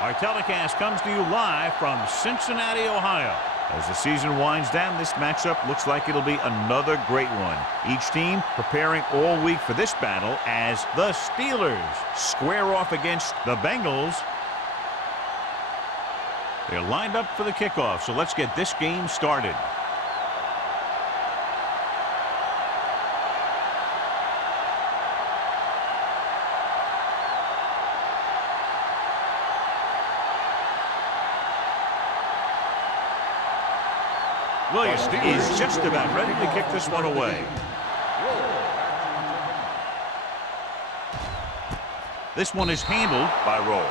Our telecast comes to you live from Cincinnati, Ohio. As the season winds down, this matchup looks like it'll be another great one. Each team preparing all week for this battle as the Steelers square off against the Bengals. They're lined up for the kickoff, so let's get this game started. Williams is just about ready to kick this one away. This one is handled by Roll.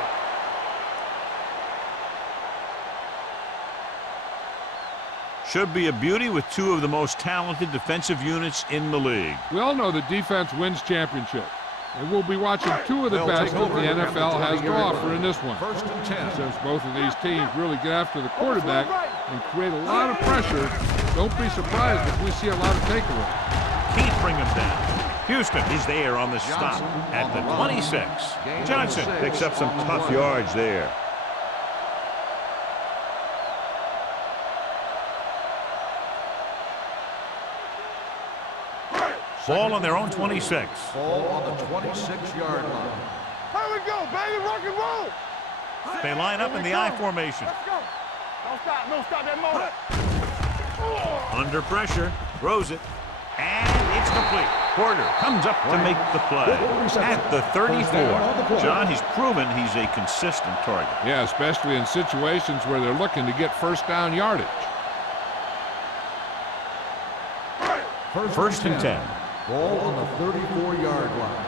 Should be a beauty with two of the most talented defensive units in the league. We all know that defense wins championships. And we'll be watching two of the best that the NFL has to offer in this one. Since both of these teams really get after the quarterback and create a lot of pressure, don't be surprised if we see a lot of takeaways. Can't bring him down. Houston is there on the stop at the 26. Johnson picks up some tough yards there. Ball on their own 26. Ball on the 26-yard line. Here we go, baby, rock and roll. They line up in the I formation. Let's go. Don't stop that motor. Under pressure, throws it, and it's complete. Porter comes up to make the play at the 34. John, he's proven he's a consistent target. Yeah, especially in situations where they're looking to get first down yardage. First and 10. Ball on the 34-yard line.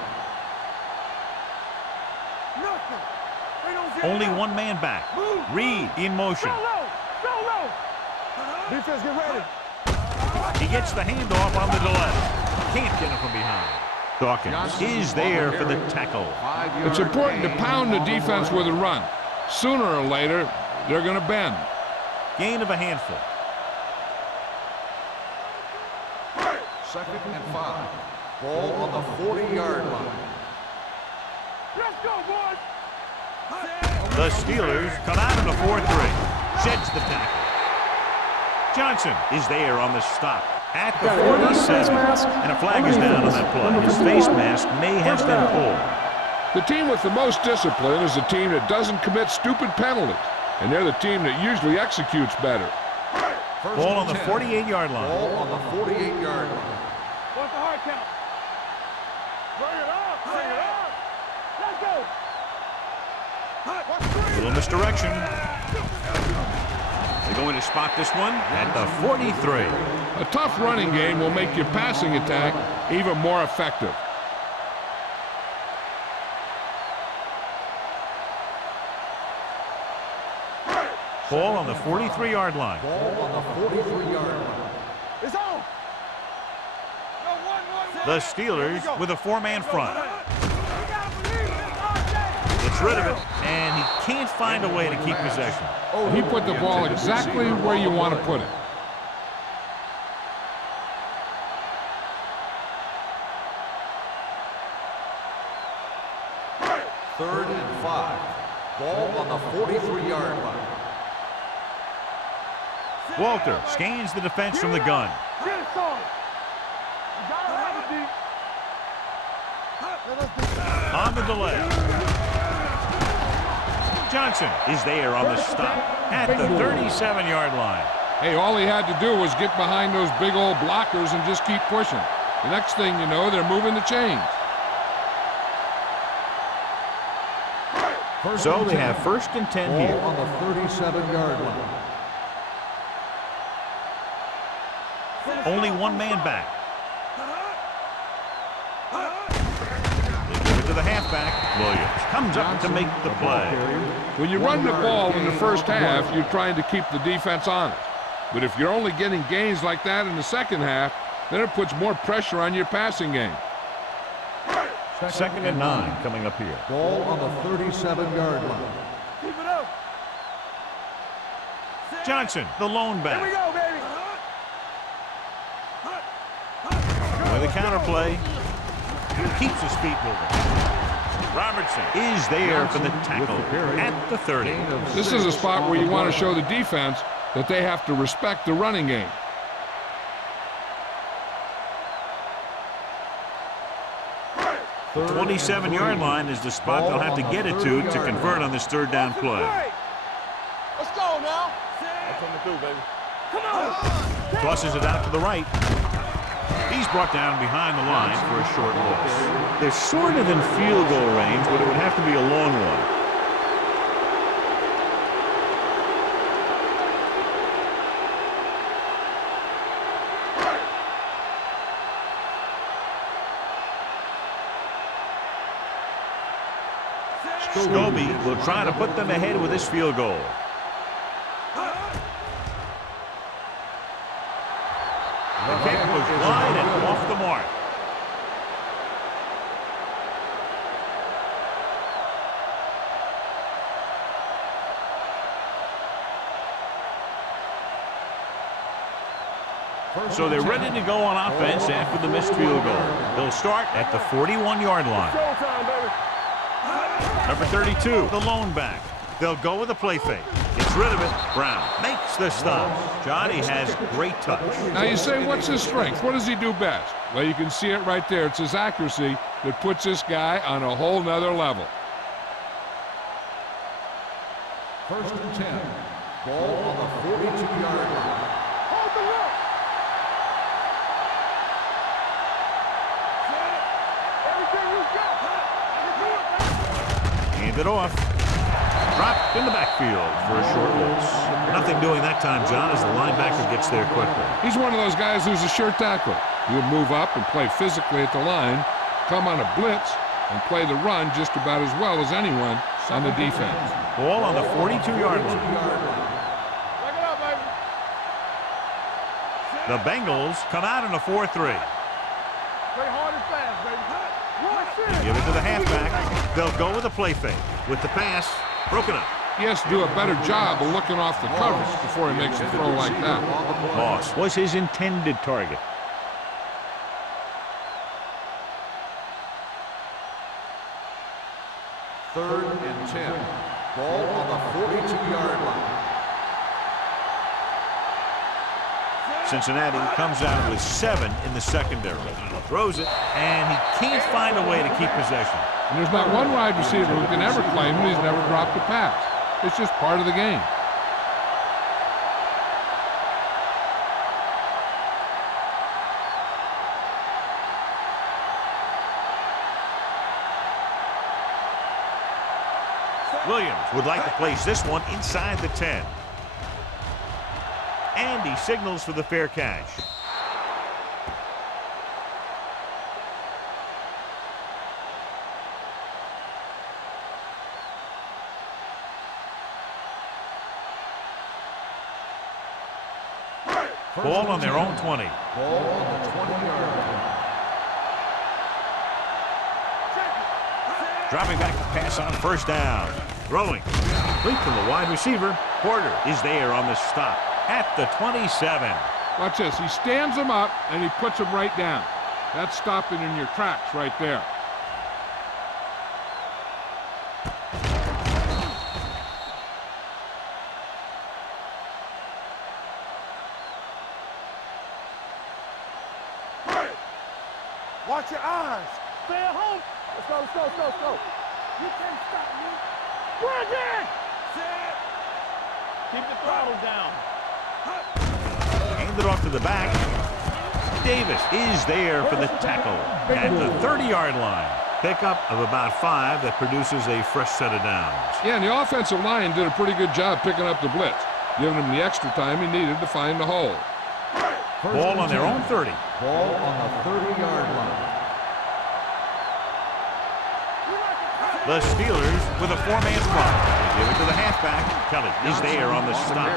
Only one man back. Reed in motion. Defense, get ready. He gets the handoff on the delay. Can't get him from behind. Dawkins is there for the tackle. It's important to pound the defense with a run. Sooner or later, they're going to bend. Gain of a handful. 2nd and 5. Ball on the 40-yard line. Let's go, boys. The Steelers come out in a 4-3. Sheds the tackle. Johnson is there on the stop at the 47. And a flag is down on that play. His face mask may have been pulled. The team with the most discipline is the team that doesn't commit stupid penalties. And they're the team that usually executes better. Ball on the 48-yard line. Ball on the 48-yard line. What's the hard count? Bring it up. Bring it up. Let's go. Little misdirection. They're going to spot this one at the 43. A tough running game will make your passing attack even more effective. Ball on the 43-yard line. Ball on the 43-yard line. It's on. The Steelers with a four-man front. Gets rid of it, and he can't find a way to keep possession. He put the ball exactly where you want to put it. Third and 5. Ball on the 43-yard line. Walter scans the defense from the gun. On the delay. Johnson is there on the stop at the 37-yard line. Hey, all he had to do was get behind those big old blockers and just keep pushing. The next thing you know, they're moving the chains. So they have 1st and 10 here. Ball on the 37-yard line. Only one man back. They give it to the halfback. Williams comes up to make the play. When you run the ball in the first half, you're trying to keep the defense honest. But if you're only getting gains like that in the second half, then it puts more pressure on your passing game. 2nd and 9 coming up here. Ball on the 37-yard line. Keep it up. Johnson, the lone back. Here we go, baby. With a counter play, he keeps his feet moving. Robertson is there for the tackle at the 30. This is a spot where you want to show the defense that they have to respect the running game. The 27-yard line is the spot they'll have to get it to convert on this third down play. Let's go now. I'm coming through, baby. Come on. Tosses it out to the right. He's brought down behind the line for a short loss. They're sort of in field goal range, but it would have to be a long one. Scobie will try to put them ahead with this field goal. The kick was wide and off the mark. So they're ready to go on offense after the missed field goal. They'll start at the 41-yard line. Number 32, the lone back. They'll go with a play fake. Gets rid of it. Brown makes the stop. Johnny has great touch. Now you say, what's his strength? What does he do best? Well, you can see it right there. It's his accuracy that puts this guy on a whole nother level. 1st and 10. Ball on the 42-yard line. Hold the rock. Everything you got. Hand it off. Dropped in the backfield for a short loss. Nothing doing that time, John, as the linebacker gets there quickly. He's one of those guys who's a sure tackler. He'll move up and play physically at the line, come on a blitz, and play the run just about as well as anyone on the defense. Ball on the 42-yard line. Back it up, baby. The Bengals come out in a 4-3. Play hard and fast, baby. They give it to the halfback. They'll go with a play fake. With the pass, broken up. He has to do a better job of looking off the coverage before he makes a throw like that. Moss was his intended target. Third and 10. Ball on the 42-yard line. Cincinnati comes out with 7 in the secondary. Throws it, and he can't find a way to keep possession. And there's not one wide receiver who can ever claim he's never dropped a pass. It's just part of the game. Williams would like to place this one inside the 10. And he signals for the fair catch. Ball on their own 20. Ball on the 20-yard line. Dropping back to pass on first down. Throwing. Complete to the wide receiver. Porter is there on the stop at the 27. Watch this. He stands him up, and he puts him right down. That's stopping in your tracks right there. Watch your eyes. Stay at home. Let's go, let's go, let's go, let's go. You can't stop me. Bring it! Sit. Keep the throttle down. Hand it off to the back. Davis is there for the tackle at the 30-yard line. Pickup of about 5 that produces a fresh set of downs. Yeah, and the offensive line did a pretty good job picking up the blitz, giving him the extra time he needed to find the hole. Ball on their own 30. Ball on the 30-yard line. The Steelers with a 4-man front. They give it to the halfback. Kelly is there on the stop.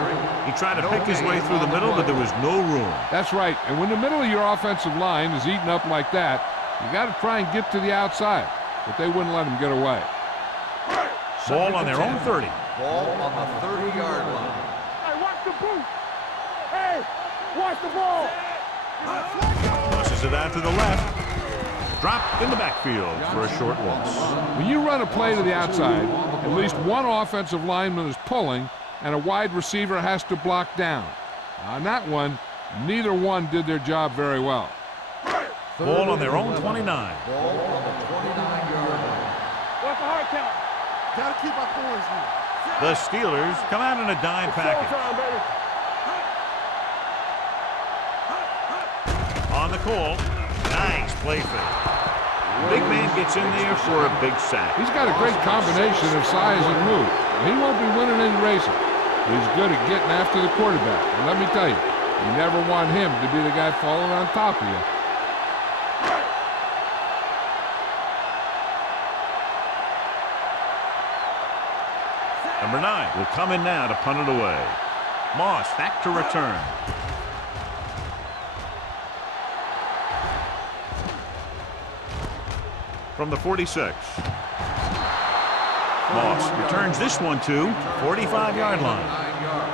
He tried to pick his way through the middle, but there was no room. That's right. And when the middle of your offensive line is eaten up like that, you got to try and get to the outside. But they wouldn't let him get away. Ball on their own 30. Ball on the 30-yard line. Hey, watch the boot. Hey, watch the ball. Tosses it out to the left. dropped in the backfield for a short loss. When you run a play to the outside, at least one offensive lineman is pulling, and a wide receiver has to block down. On that one, neither one did their job very well. Ball on their own 29. Ball on the 29-yard line. What's the hard count? Gotta keep our points here. The Steelers come out in a dime package. Showtime, baby. On the call, nice play fake. Big man gets in there for a big sack. He's got a great combination of size and move. He won't be winning any races. He's good at getting after the quarterback. And let me tell you, you never want him to be the guy falling on top of you. Number 9 will come in now to punt it away. Moss back to return. From the 46. Moss returns this one to 45-yard line. 9 yards.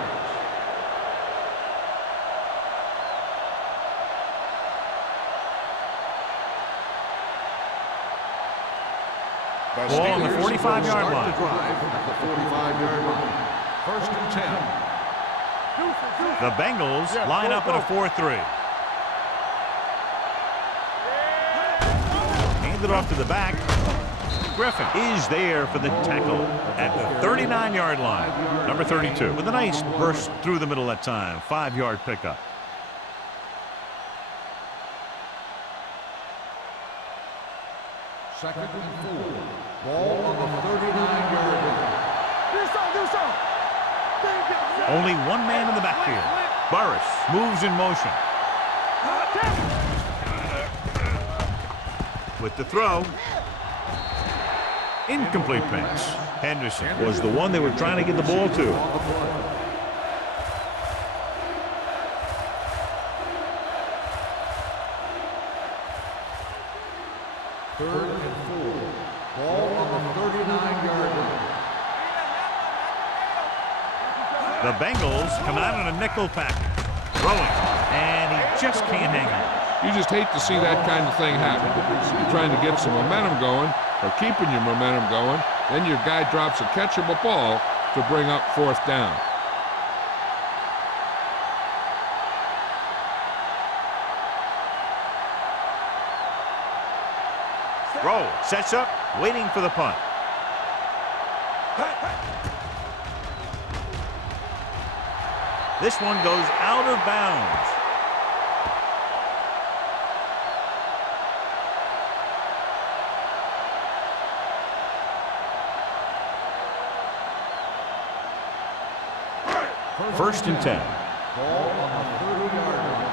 Ball on the 45-yard line. Drive at the 45-yard line. First and 10. The Bengals line up in a 4-3. Handed off to the back. Griffin is there for the tackle at the 39-yard line. Number 32 with a nice burst through the middle that time. 5-yard pickup. Second and 4. Ball on the 39-yard line. Do something. Only one man in the backfield. Burris moves in motion. With the throw. Incomplete pass. Henderson was the one they were trying to get the ball to. Third and 4. Ball on the 39-yard line. The Bengals come out in a nickel package. Throwing. And he just can't hang on. You just hate to see that kind of thing happen. You're trying to get some momentum going, or keeping your momentum going, then your guy drops a catchable ball to bring up fourth down. Throw. Sets up. Waiting for the punt. This one goes out of bounds. First and 10. Ball on the 30-yard line.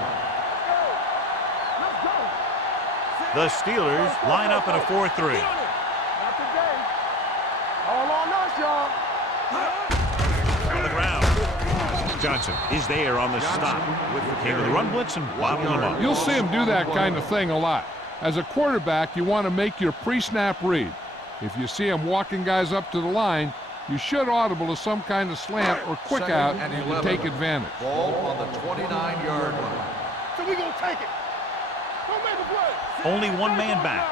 The Steelers line up in a 4-3. Not today. All on us, y'all. On the ground. Johnson is there on the stop. Came with the run blitz and bottled him up. You'll see him do that kind of thing a lot. As a quarterback, you want to make your pre-snap read. If you see him walking guys up to the line, you should audible to some kind of slant or quick out to take advantage. Ball on the 29-yard line. So we gonna take it. Don't make a play. Only one man back.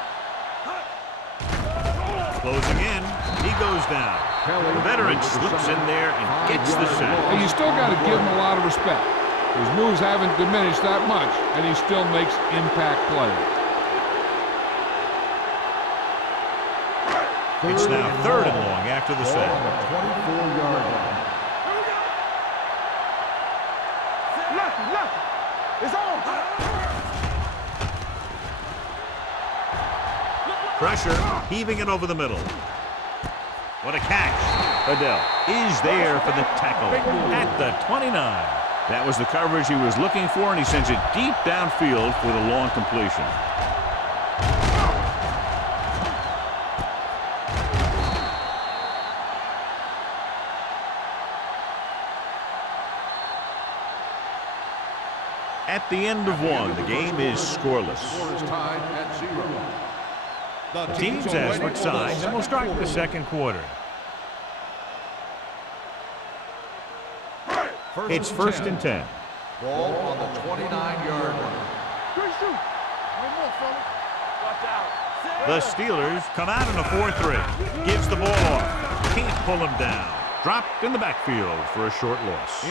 Closing in. He goes down. The veteran slips in there and gets the sack. And you still got to give him a lot of respect. His moves haven't diminished that much, and he still makes impact plays. It's now third and long after the Ball sack. on the 24-yard line. Lucky. It's on. Pressure, heaving it over the middle. What a catch. Adele is there for the tackle at the 29. That was the coverage he was looking for, and he sends it deep downfield for the long completion. At the end of one, the game is scoreless. Score is tied at 0. The teams have switched sides, and we'll start the second quarter. It's first and 10. Ball on the 29-yard line. Good shoot. No more, fellas. Watch out. The Steelers come out in a 4-3. Gives the ball off. Can't pull him down. Dropped in the backfield for a short loss.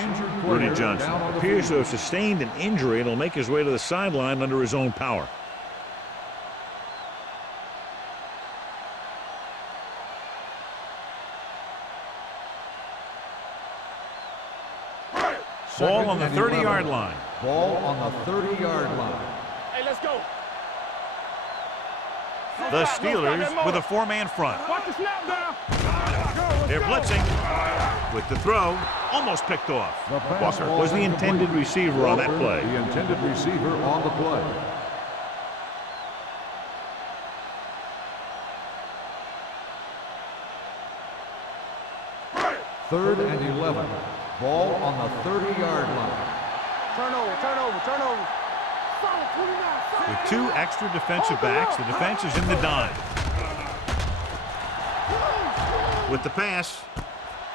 Rudy Johnson appears to have sustained an injury and will make his way to the sideline under his own power. Ball on the 30-yard line. Ball on the 30-yard line. Hey, let's go. The Steelers with a 4-man front. Watch the snap down. They're blitzing with the throw. Almost picked off. Walker was the intended receiver on that play. The intended receiver on the play. Third and 11. Ball on the 30-yard line. Turnover, turnover, turnover. Solid 29. With 2 extra defensive backs, the defense is in the dime. With the pass,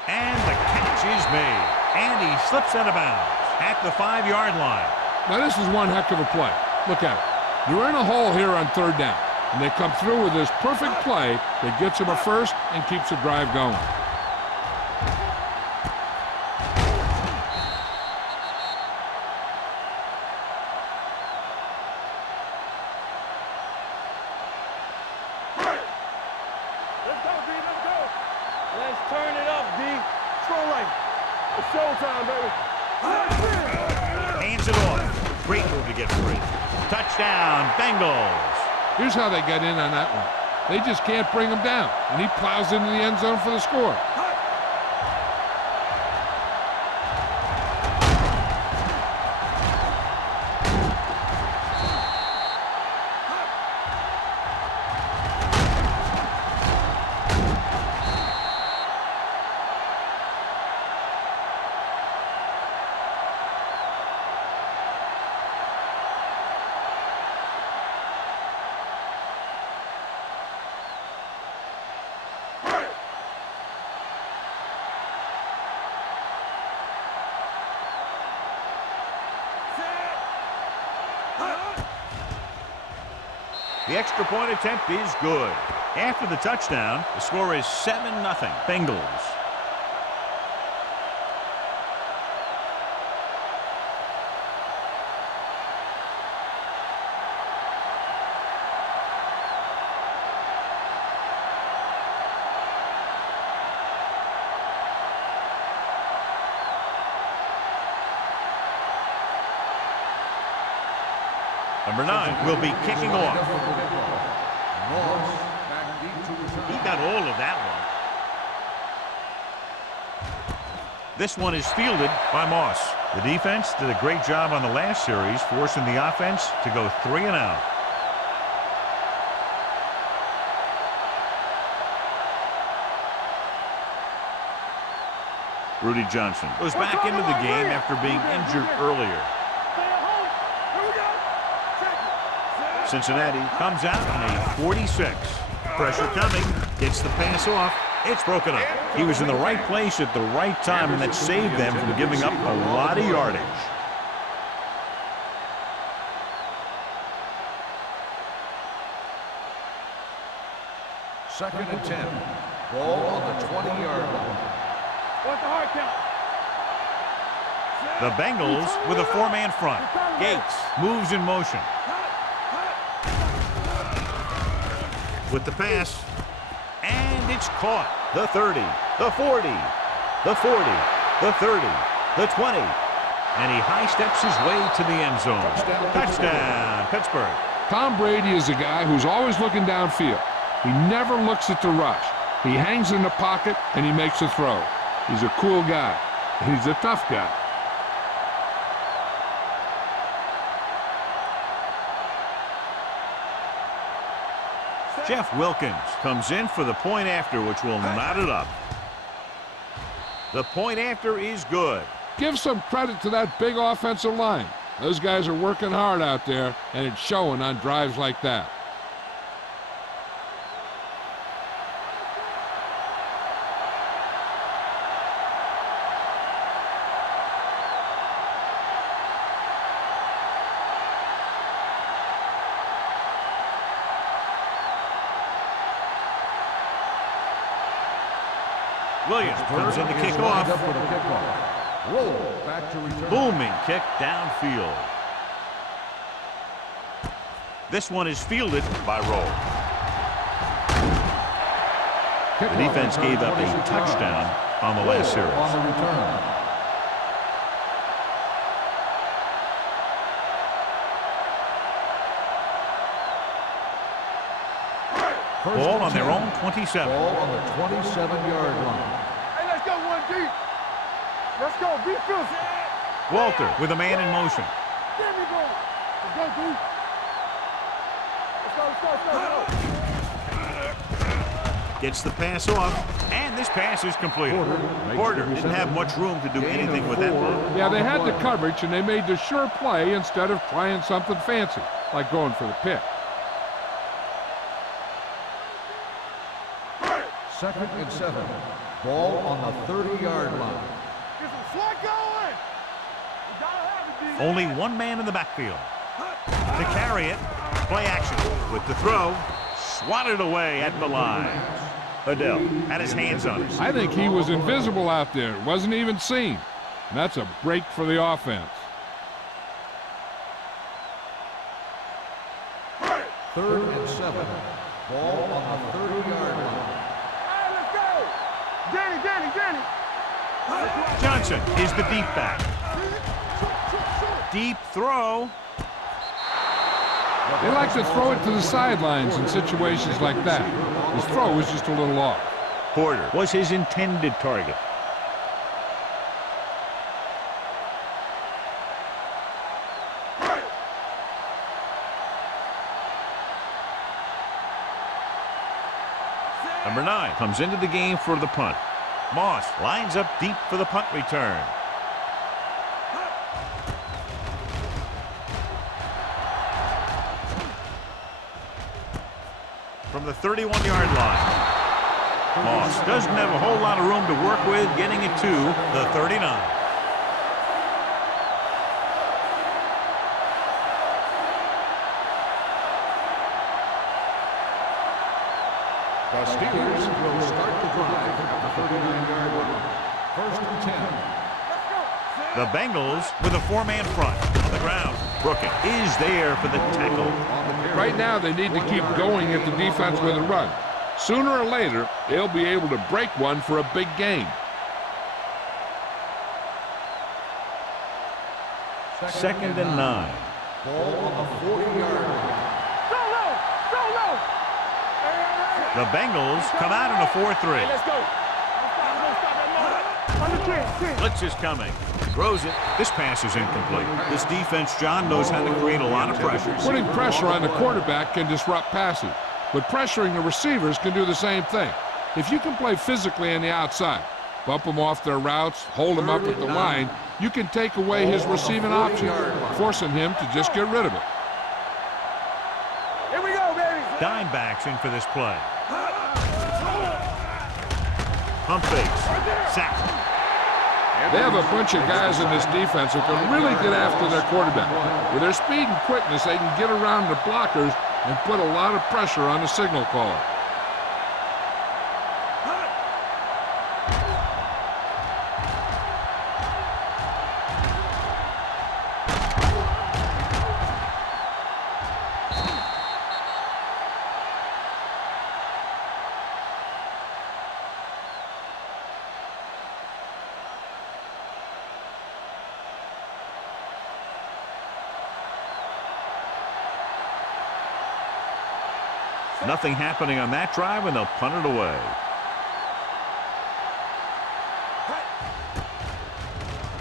and the catch is made. And he slips out of bounds at the 5-yard line. Now this is one heck of a play. Look at it. You're in a hole here on 3rd down, and they come through with this perfect play that gets them a first and keeps the drive going. Let's go, D. Let's go. Let's turn it up, D. Stroll right. It's showtime, baby. Hands it off. Great move to get free. Touchdown, Bengals. Here's how they get in on that one. They just can't bring him down, and he plows into the end zone for the score. The extra point attempt is good. After the touchdown, the score is 7-0 Bengals. Number 9 will be kicking off. He got all of that one. This one is fielded by Moss. The defense did a great job on the last series, forcing the offense to go 3 and out. Rudy Johnson goes back into the game after being injured earlier. Cincinnati comes out on a 46. Pressure coming. Gets the pass off. It's broken up. He was in the right place at the right time, and that saved them from giving up a lot of yardage. Second and 10. Ball on the 20-yard line. What's the hard count? The Bengals with a 4-man front. Gates moves in motion. With the pass, and it's caught. The 30, the 40, the 40, the 30, the 20, and he high steps his way to the end zone. Touchdown, Pittsburgh. Tom Brady is a guy who's always looking downfield. He never looks at the rush. He hangs in the pocket, and he makes a throw. He's a cool guy. He's a tough guy. Jeff Wilkins comes in for the point after, which will knot it up. The point after is good. Give some credit to that big offensive line. Those guys are working hard out there, and it's showing on drives like that. Williams comes in to kick off. For the kickoff. Roll back to return. Booming kick downfield. This one is fielded by Roll. The defense gave up a touchdown on the last series. On the return. Ball on their own 27. Ball on the 27-yard line. Hey, let's go one deep. Let's go. VFL. Walter with a man in motion. There we go. Let's go, D. Let's go. Gets the pass off, and this pass is completed. Porter didn't have much room to do anything with that ball. Yeah, they had the coverage, and they made the sure play instead of trying something fancy, like going for the pick. 2nd and 7. Ball on the 30-yard line. Get some slot going. We gotta have it, D. Only one man in the backfield. To carry it, play action with the throw, swatted away at the line. Adele had his hands on it. I think he was invisible out there. Wasn't even seen. And that's a break for the offense. 3rd and 7. Ball on the 30-yard line. Hey, let's go. Danny. Johnson is the deep back. Deep throw. They like to throw it to the sidelines in situations like that. His throw was just a little off. Porter was his intended target. Number 9 comes into the game for the punt. Moss lines up deep for the punt return. From the 31-yard line. Moss doesn't have a whole lot of room to work with, getting it to the 39. The Steelers will start the drive at the 39-yard line. 1st and 10. The Bengals with a 4-man front on the ground. Brookins is there for the tackle. Right now, they need to keep going at the defense with a run. Sooner or later, they'll be able to break one for a big gain. 2nd and 9. Ball on the 40-yard line. Solo. The Bengals come out in a 4-3. Let's go. Blitz is coming. Throws it. This pass is incomplete. This defense, John, knows how to create a lot of pressure. Putting pressure on the quarterback can disrupt passing, but pressuring the receivers can do the same thing. If you can play physically on the outside, bump them off their routes, hold them up at the line, you can take away his receiving options, forcing him to just get rid of it. Here we go, baby. Dime backs in for this play. Pump fakes. Sack. They have a bunch of guys in this defense who can really get after their quarterback. With their speed and quickness, they can get around the blockers and put a lot of pressure on the signal caller. Nothing happening on that drive, and they'll punt it away.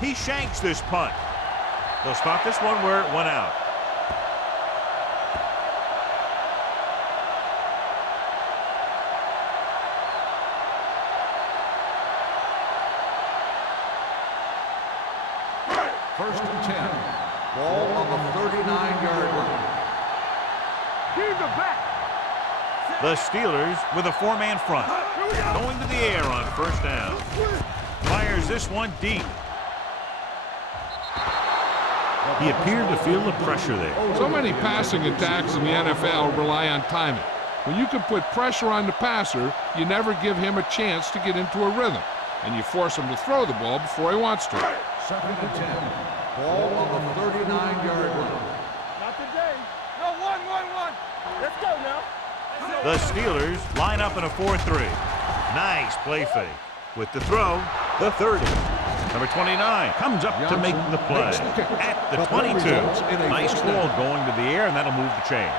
He shanks this punt. They'll start this one where it went out. First and 10. Ball on the 39-yard line. Keep the back. The Steelers with a 4-man front. Going to the air on first down. Fires this one deep. He appeared to feel the pressure there. So many passing attacks in the NFL rely on timing. When you can put pressure on the passer, you never give him a chance to get into a rhythm, and you force him to throw the ball before he wants to. 2nd and 10. Ball on the 39-yard line. Not today. No, one. Let's go now. The Steelers line up in a 4-3. Nice play fake. With the throw, the 30. Number 29 comes up to make the play at the 22. Nice ball going to the air, and that'll move the chains.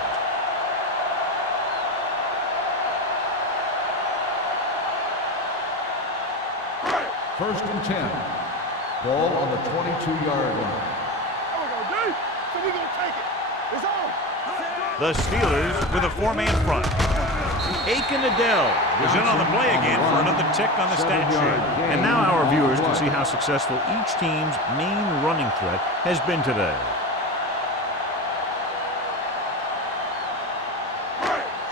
First and 10. Ball on the 22-yard line. There we go, D. So we gonna take it. It's on. The Steelers with a 4-man front. Aiken Adele was in on the play again for another tick on the stat sheet. And now our viewers can see how successful each team's main running threat has been today.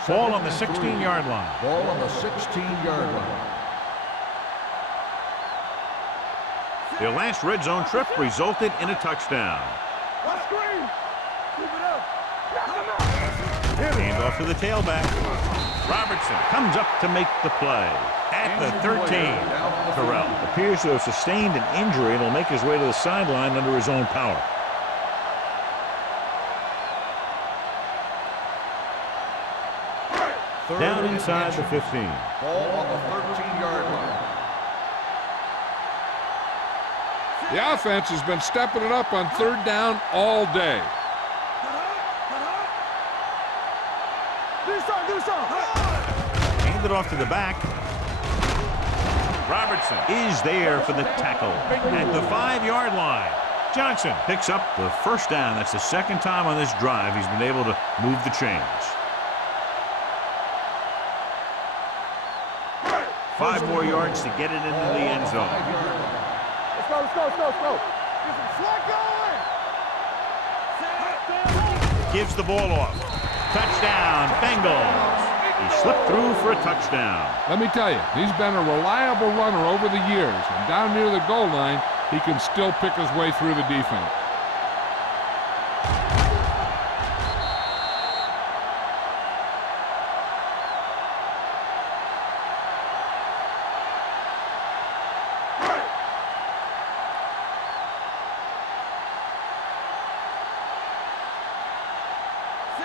Ball on the 16-yard line. Ball on the 16-yard line. Their last red zone trip resulted in a touchdown. Let's screen. Keep it up. Hand off to the tailback. Robertson comes up to make the play at the 13. Terrell appears to have sustained an injury and will make his way to the sideline under his own power. Down inside the 15. Ball on the 13-yard line. The offense has been stepping it up on 3rd down all day. Do some. Handed off to the back. Robertson is there for the tackle at the 5-yard line. Johnson picks up the first down. That's the second time on this drive he's been able to move the chains. 5 more yards to get it into the end zone. Let's go. Get some slack going. Gives the ball off. Touchdown, Bengals. He slipped through for a touchdown. Let me tell you, he's been a reliable runner over the years, and down near the goal line, he can still pick his way through the defense.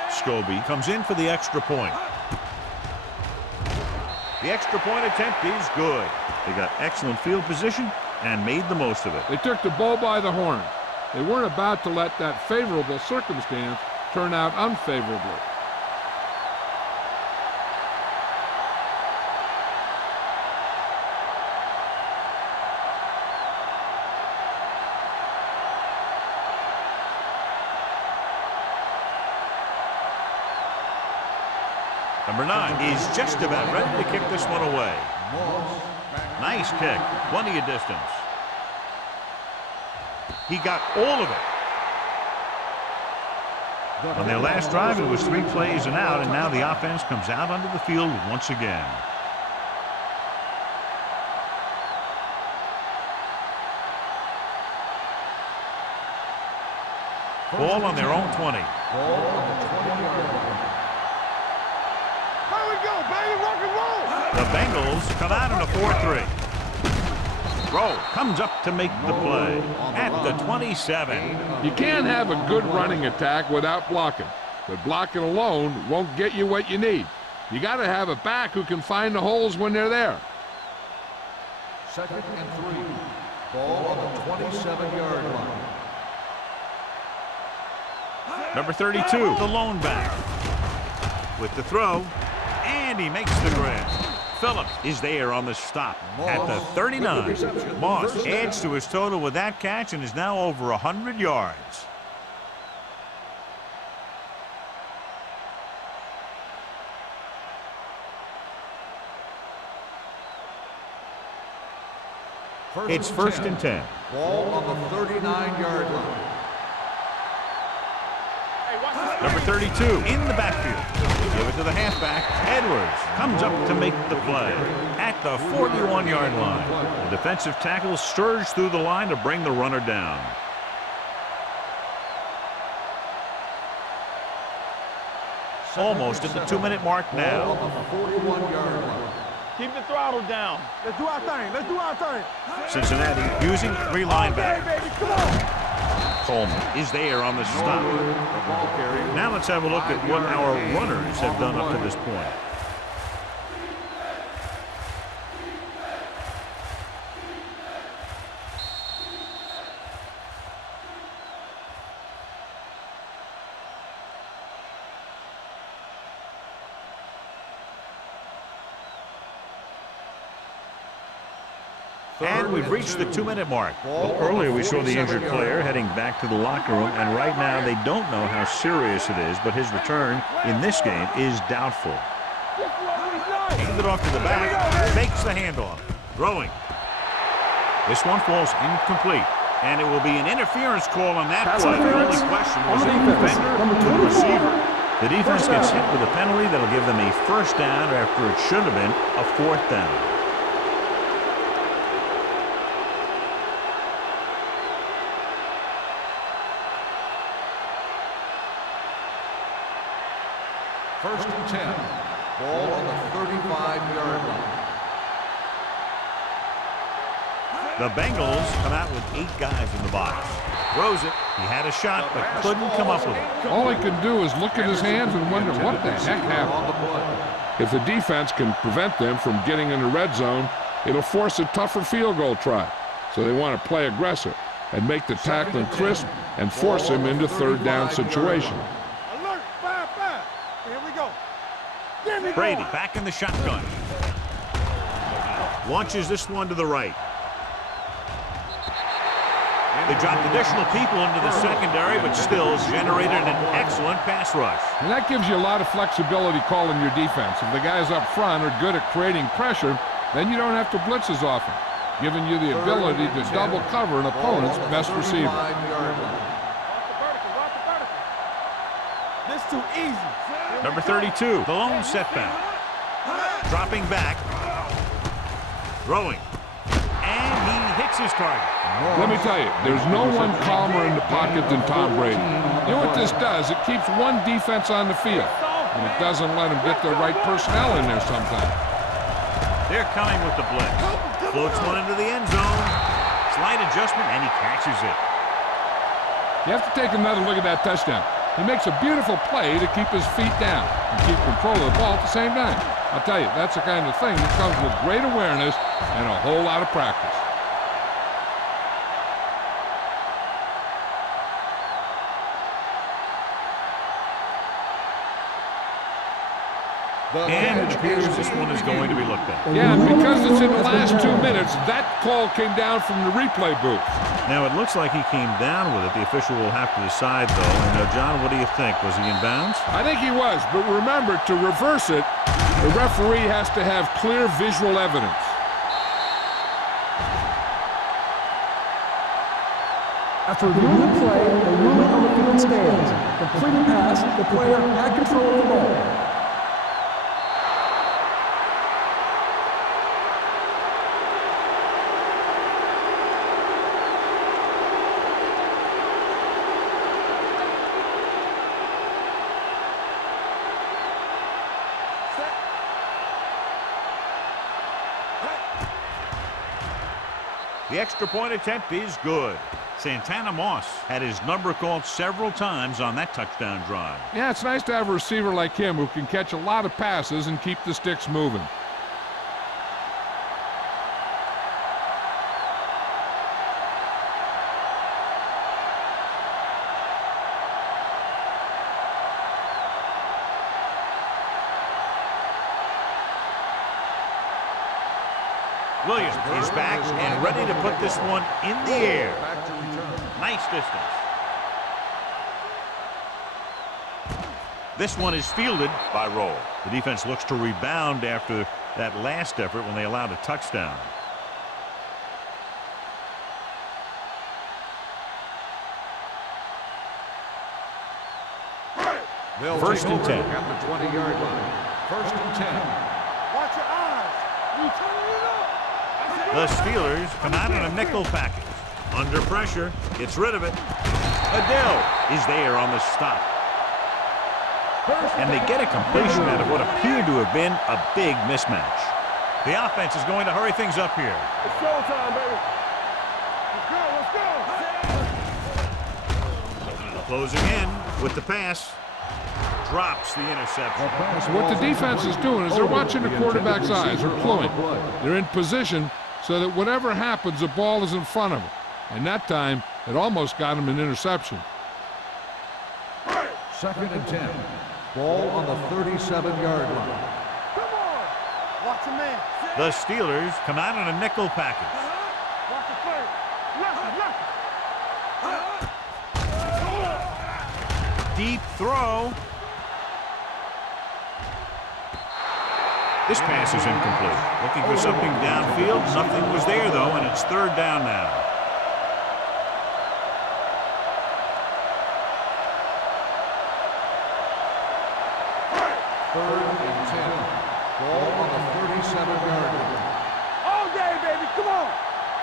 Scobie comes in for the extra point. The extra point attempt is good. They got excellent field position and made the most of it. They took the bull by the horn. They weren't about to let that favorable circumstance turn out unfavorably. Number 9 is just about ready to kick this one away. Nice kick. Plenty of distance. He got all of it. On their last drive, it was 3 plays and out, and now the offense comes out onto the field once again. Ball on their own 20. Ball on the 20-yard line. There we go, baby. Rock and roll. The Bengals come out in a 4-3. Rowe comes up to make the play at the 27. You can't have a good running attack without blocking, but blocking alone won't get you what you need. You got to have a back who can find the holes when they're there. 2nd and 3. Ball on the 27-yard line. Number 32, the lone back. With the throw, and he makes the grab. Phillips is there on the stop at the 39. Moss adds to his total with that catch and is now over 100 yards. It's 1st and 10. Ball on the 39-yard line. Number 32 in the backfield. Give it to the halfback. Edwards comes up to make the play at the 41-yard line. The defensive tackle surged through the line to bring the runner down. almost at the 2-minute mark now. On the 41-yard line. Keep the throttle down. Let's do our thing. Let's do our thing. Cincinnati using 3 linebackers. Okay, baby, come on. Coleman is there on the stop. The ball carrier. Now let's have a look at what our runners have done up to this point. And we've reached the 2-minute mark. Well, earlier we saw the injured player heading back to the locker room, and right now they don't know how serious it is, but his return in this game is doubtful. Hand it off to the back, makes the handoff, throwing. This one falls incomplete, and it will be an interference call on that play. The only question was it the defender or the receiver. The defense gets hit with a penalty that'll give them a first down after it should have been a 4th down. First and 10. Ball on the 35-yard line. The Bengals come out with 8 guys in the box. Throws it. He had a shot, but couldn't come up with it. All he can do is look at his hands and wonder what the heck happened. If the defense can prevent them from getting in the red zone, it'll force a tougher field goal try. So they want to play aggressive and make the tackling crisp and force him into 3rd down situation. Alert, 5-5. Here we go. Give me Brady back in the shotgun. Launches this one to the right. They dropped additional people into the secondary, but still generated an excellent pass rush. And that gives you a lot of flexibility calling your defense. If the guys up front are good at creating pressure, then you don't have to blitz as often, giving you the ability to double cover an opponent's best receiver. This too easy. Number 32, the lone setback. Dropping back. Throwing. And he hits his target. Let me tell you, there's no one calmer in the pocket than Tom Brady. You know what this does? It keeps one defense on the field, and it doesn't let them get the right personnel in there sometimes. They're coming with the blitz. Floats one into the end zone. Slight adjustment, and he catches it. You have to take another look at that touchdown. He makes a beautiful play to keep his feet down and keep control of the ball at the same time. I'll tell you, that's the kind of thing that comes with great awareness and a whole lot of practice. And it appears this one is going to be looked at. Yeah, and because it's in the last 2 minutes, that call came down from the replay booth. Now, it looks like he came down with it. The official will have to decide, though. And, John, what do you think? Was he in bounds? I think he was, but remember, to reverse it, the referee has to have clear visual evidence. After reviewing the play, the ruling on the field stands. Completed pass, the player had control of the ball. The extra point attempt is good. Santana Moss had his number called several times on that touchdown drive. Yeah, it's nice to have a receiver like him who can catch a lot of passes and keep the sticks moving. Williams is back and ready to put this one in the air. Nice distance. This one is fielded by Roll. The defense looks to rebound after that last effort when they allowed a touchdown. First and 10. At the 20-yard line. First and 10. Watch your eyes. You turn it up. The Steelers come out in a nickel package. Under pressure, gets rid of it. Adele is there on the stop. And they get a completion out of what appeared to have been a big mismatch. The offense is going to hurry things up here. It's showtime, baby. Let's go. Closing in with the pass. Drops the interception. What the defense is doing is they're watching the quarterback's eyes. They're cluing. They're in position so that whatever happens, the ball is in front of them. And that time, it almost got him an interception. 2nd and 10. Ball on the 37-yard line. Come on. Watch your man. The Steelers come out in a nickel package. Watch the play. Left. Deep throw. This pass is incomplete. Looking for something downfield. Nothing was there, though, and it's 3rd down now. Third and 10. Ball on the 37-yard line. All day, baby. Come on.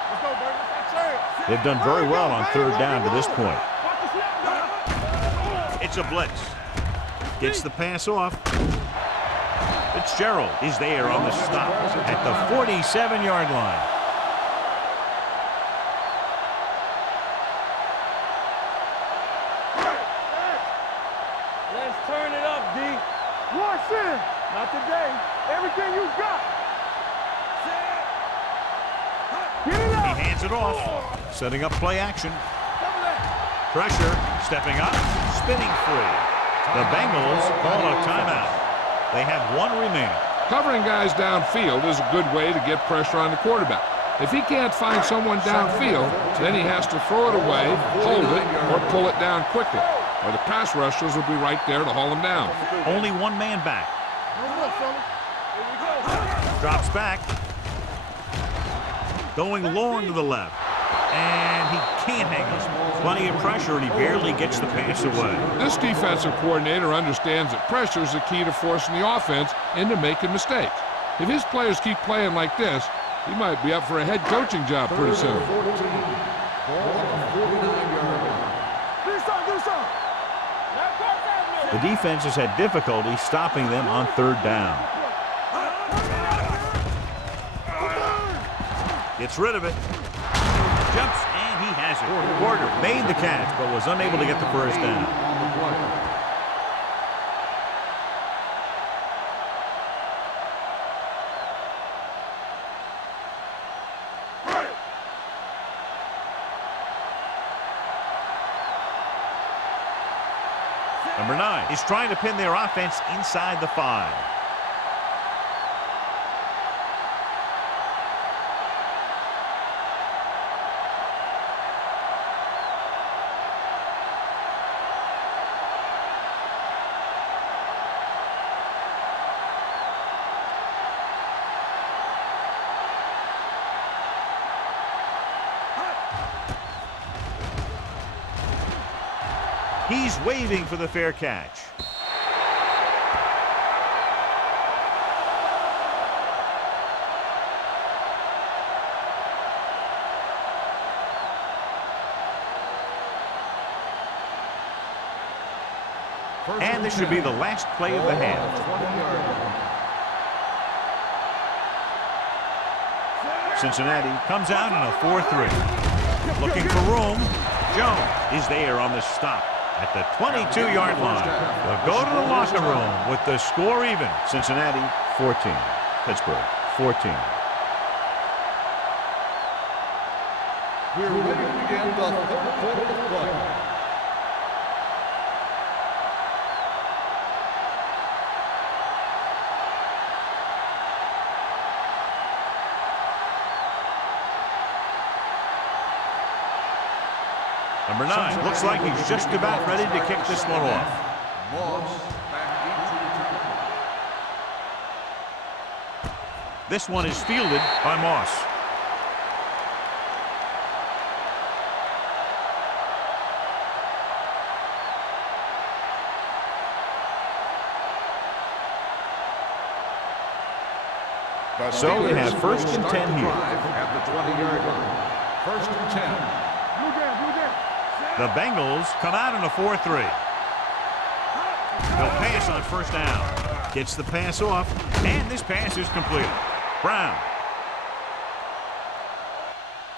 Let's go, baby. That's it. They've done very well on 3rd down to this point. Watch the snap. It's a blitz. Gets the pass off. Fitzgerald is there on the stop at the 47-yard line. Let's turn it up, D. Watch in. Not today. Everything you got. Get it He up. hands it off. Setting up play action. Pressure. Stepping up. Spinning free. The Bengals call a timeout. They have 1 remaining. Covering guys downfield is a good way to get pressure on the quarterback. If he can't find someone downfield, then he has to throw it away, hold it, or pull it down quickly. Or the pass rushers will be right there to haul him down. Only 1 man back. Drops back. Going long to the left. And he can't hang on. Plenty of pressure, and he barely gets the pass away. This defensive coordinator understands that pressure is the key to forcing the offense into making mistakes. If his players keep playing like this, he might be up for a head coaching job pretty soon. Ball on the 49-yard line. Do something. The defense has had difficulty stopping them on 3rd down. Gets rid of it. Jumps, and he has it. Porter made the catch, but was unable to get the 1st down. Number 9 is trying to pin their offense inside the 5. He's waving for the fair catch. And this should be the last play of the half. Cincinnati comes out in a 4-3. Looking for room. Jones is there on the stop at the 22-yard line. They'll go to the locker room with the score even. Cincinnati 14. Pittsburgh 14. We're ready to begin the 3rd quarter of play. Number 9 looks like he's just about ready to kick this one off. Moss back into return. This one is fielded by Moss. So we have 1st and 10 here. At the 20-yard line. 1st and 10. The Bengals come out in a 4-3. He'll pass on first down. Gets the pass off, and this pass is completed. Brown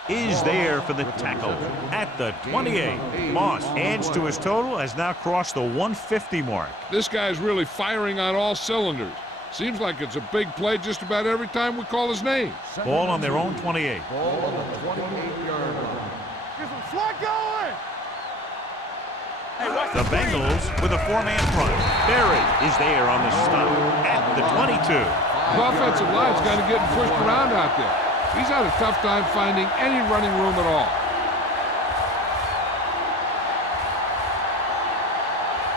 is there for the tackle at the 28. Moss adds to his total, has now crossed the 150 mark. This guy's really firing on all cylinders. Seems like it's a big play just about every time we call his name. Ball on their own 28. Ball on the 28-yard line. Get some slack going. The Bengals with a four-man front. Berry is there on the stop at the 22. The offensive line's kind of getting pushed around out there. He's had a tough time finding any running room at all.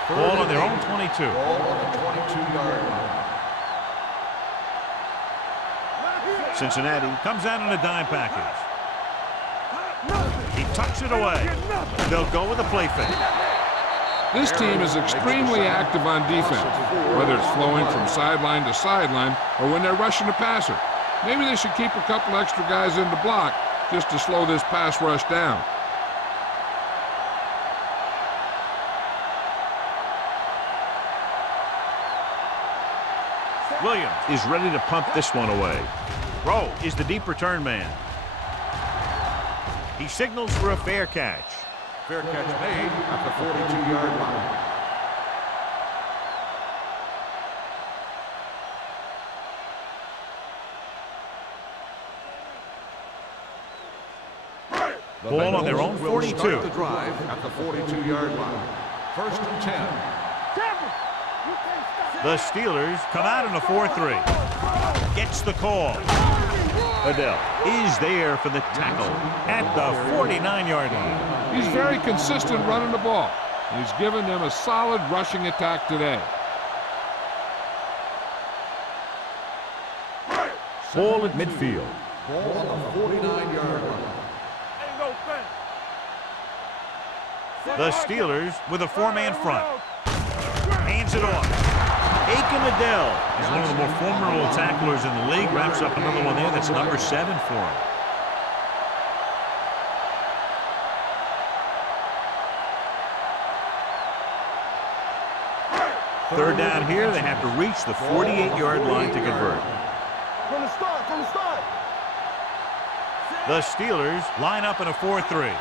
Ball on their own 22. Ball on the 22-yard line. Cincinnati comes out in a dime package. He tucks it away. They'll go with a play fake. This team is extremely active on defense, whether it's flowing from sideline to sideline or when they're rushing the passer. Maybe they should keep a couple extra guys in the block just to slow this pass rush down. Williams is ready to punt this one away. Rowe is the deep return man. He signals for a fair catch. Fair catch made at the 42-yard line. Ball on their own 42. Start the drive at the 42-yard line. First and 10. The Steelers come out in a 4-3. Gets the call. Adele is there for the tackle at the 49-yard line. He's very consistent running the ball. He's given them a solid rushing attack today. Ball at midfield. Ball on the 49-yard line. The Steelers with a four-man front. Hands it off. Aiken Adele is one of the more formidable tacklers in the league. Wraps up another one there. That's number 7 for him. Third down here. They have to reach the 48-yard line to convert. From the start. The Steelers line up in a 4-3.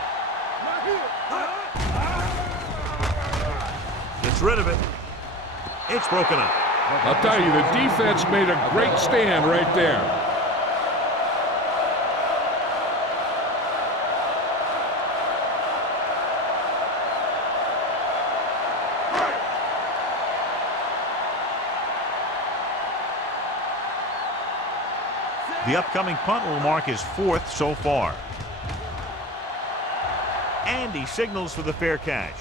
Gets rid of it. It's broken up. I'll tell you, the defense made a great stand right there. The upcoming punt will mark his 4th so far. And he signals for the fair catch.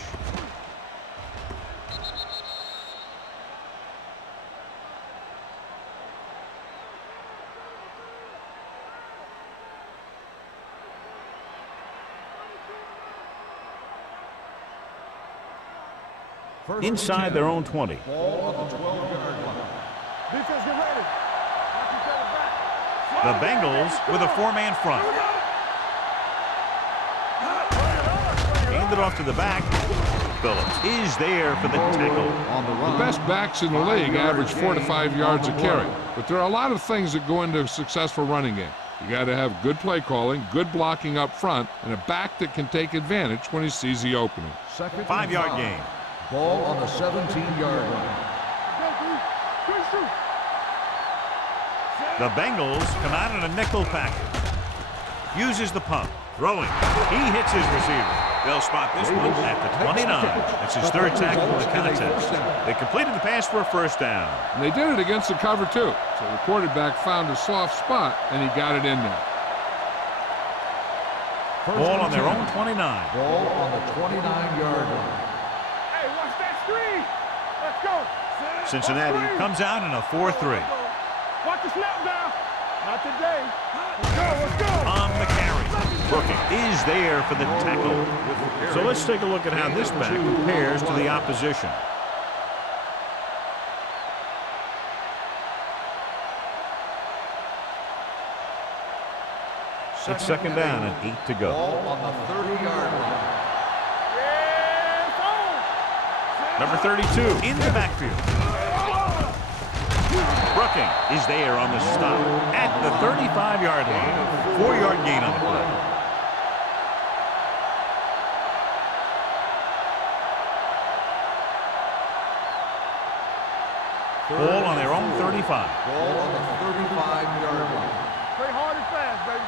Inside their own 20. Ball on the 12-yard line. Defense, get ready. The Bengals with a four-man front. Hand it off to the back. Phillips is there for the tackle. On the run. The best backs in the league average 4 to 5 yards a carry. But there are a lot of things that go into a successful running game. You got to have good play calling, good blocking up front, and a back that can take advantage when he sees the opening. 5-yard gain. Ball on the 17-yard line. The Bengals come out in a nickel package. Uses the pump. Throwing. He hits his receiver. They'll spot this one at the 29. That's his 3rd tackle of the contest. They completed the pass for a first down. And they did it against the cover, too. So the quarterback found a soft spot, and he got it in there. Ball on their own 29. Ball on the 29-yard line. Hey, watch that screen. Let's go. Cincinnati comes out in a 4-3. Watch the snap down. Not today. Let's go. On the carry. Brooking is there for the tackle. So let's take a look at how this back compares to the opposition. It's second down and 8 to go. Ball on the 30-yard line. Number 32 in the backfield. Brooking is there on the stop at the 35-yard line. 4-yard gain on the play. Ball on their own 35. Ball on the 35-yard line. Play hard and fast, baby.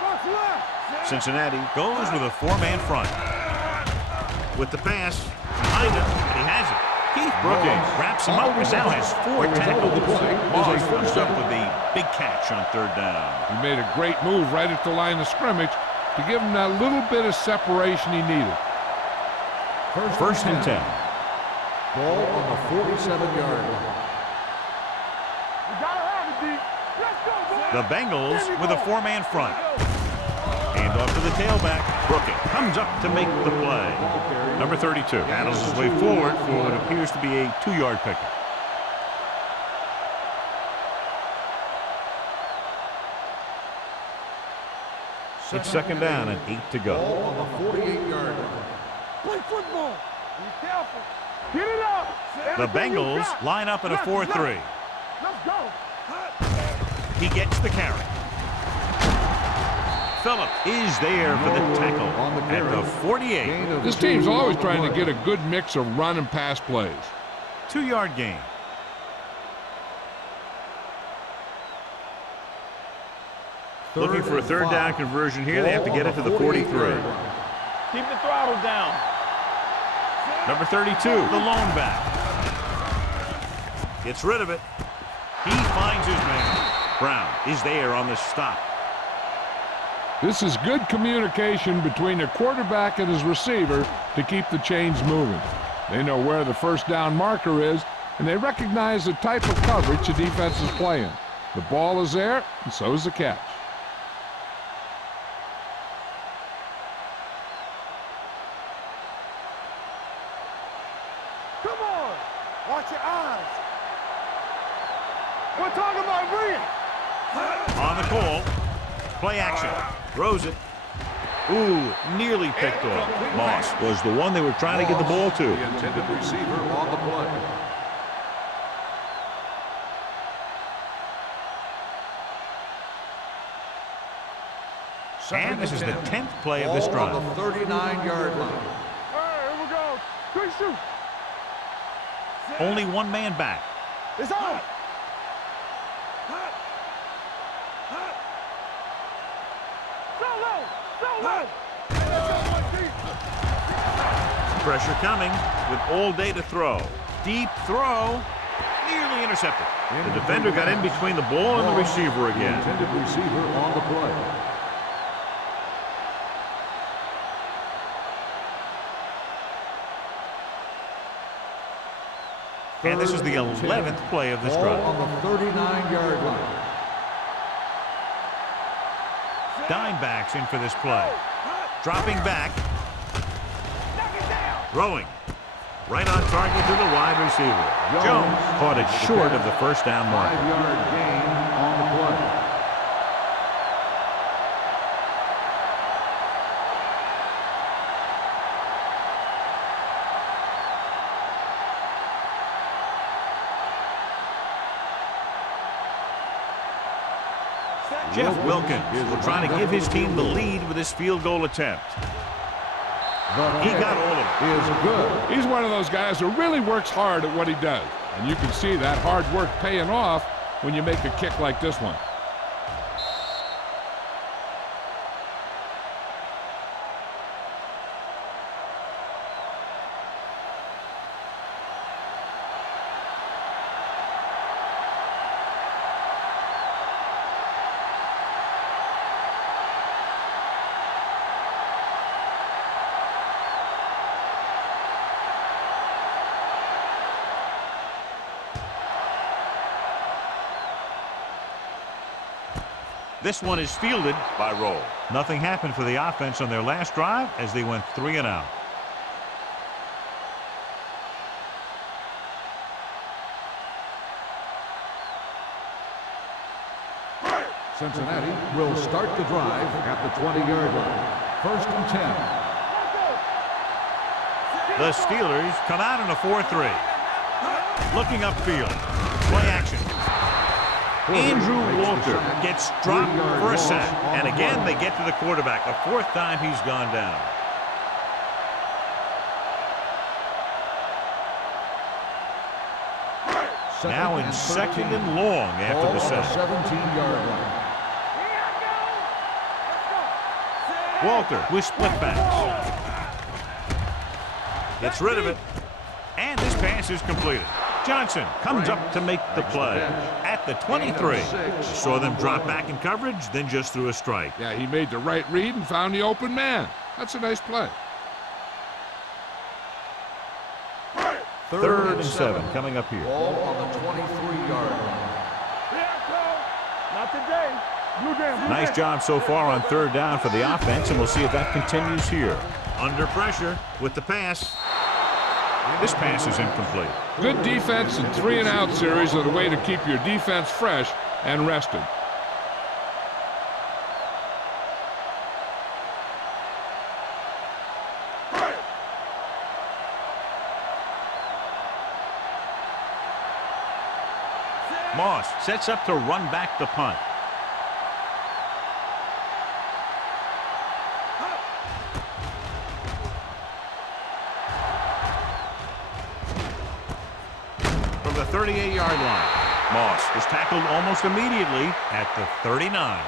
Go left. Cincinnati goes with a 4-man front. With the pass, behind him, and he has it. Keith Brooking wraps him up and now has 4 tackles. Moss comes up with a big catch on 3rd down. He made a great move right at the line of scrimmage to give him that little bit of separation he needed. First and 10. Ball on the 47-yard line. You gotta have it, D. Let's go, boy. The Bengals with a 4-man front. Hand off to the tailback. Brooking comes up to make the play. Number 32 battles his way forward for what appears to be a 2-yard pickup. It's 2nd down and 8 to go. Ball on the 48-yard line. Play football. Be careful. Get it up. The Everything you Bengals got. line up in a 4-3. Let's go. He gets the carry. Phillips is there for the tackle at the 48. This team's always trying to get a good mix of run and pass plays. 2-yard gain. Looking for a 3rd down conversion here. They have to get it to the 43. Keep the throttle down. Number 32, the lone back. Gets rid of it. He finds his man. Brown is there on the stop. This is good communication between the quarterback and his receiver to keep the chains moving. They know where the 1st down marker is, and they recognize the type of coverage the defense is playing. The ball is there, and so is the catch. Come on. Watch your eyes. We're talking about bringing. On the call. Play action. Throws it. Ooh, nearly picked off. Moss was the one they were trying to get the ball to. The intended receiver on the play. And this is the 10th play of this Ball drive. on the 39-yard line. All right, here we go. Quick shoot. Only 1 man back. It's on. So low. Pressure coming with all day to throw. Deep throw. Nearly intercepted. The defender got in between the ball and the receiver The again. intended receiver on the play. And this is the 11th play of this Ball drive. on the 39-yard line. Dime backs in for this play. Dropping back. Throwing. Right on target to the wide receiver. Jones caught it short of the 1st down marker. 5-yard gain on the play. Jeff Wilkins will try to give his team the lead with his field goal attempt. He got all of it. Is good. He's one of those guys who really works hard at what he does. And you can see that hard work paying off when you make a kick like this one. This one is fielded by Roll. Nothing happened for the offense on their last drive as they went 3 and out. Cincinnati will start the drive at the 20-yard line. 1st and 10. The Steelers come out in a 4-3. Looking upfield. Play action. Andrew Walter gets dropped for a sack. And again, they get to the quarterback. The fourth time he's gone down. Now in second and long after the sack. 17-yard line. Walter with split backs. Gets rid of it. And this pass is completed. Johnson comes up to make the play at the 23. Saw them drop back in coverage, then just threw a strike. Yeah, he made the right read and found the open man. That's a nice play. Third and 7 coming up here. Ball on the 23-yard line. Not today. Nice job so far on third down for the offense, and we'll see if that continues here. Under pressure with the pass. This pass is incomplete. Good defense and 3-and-out series are the way to keep your defense fresh and rested. Moss sets up to run back the punt. From the 38-yard line, Moss is tackled almost immediately at the 39.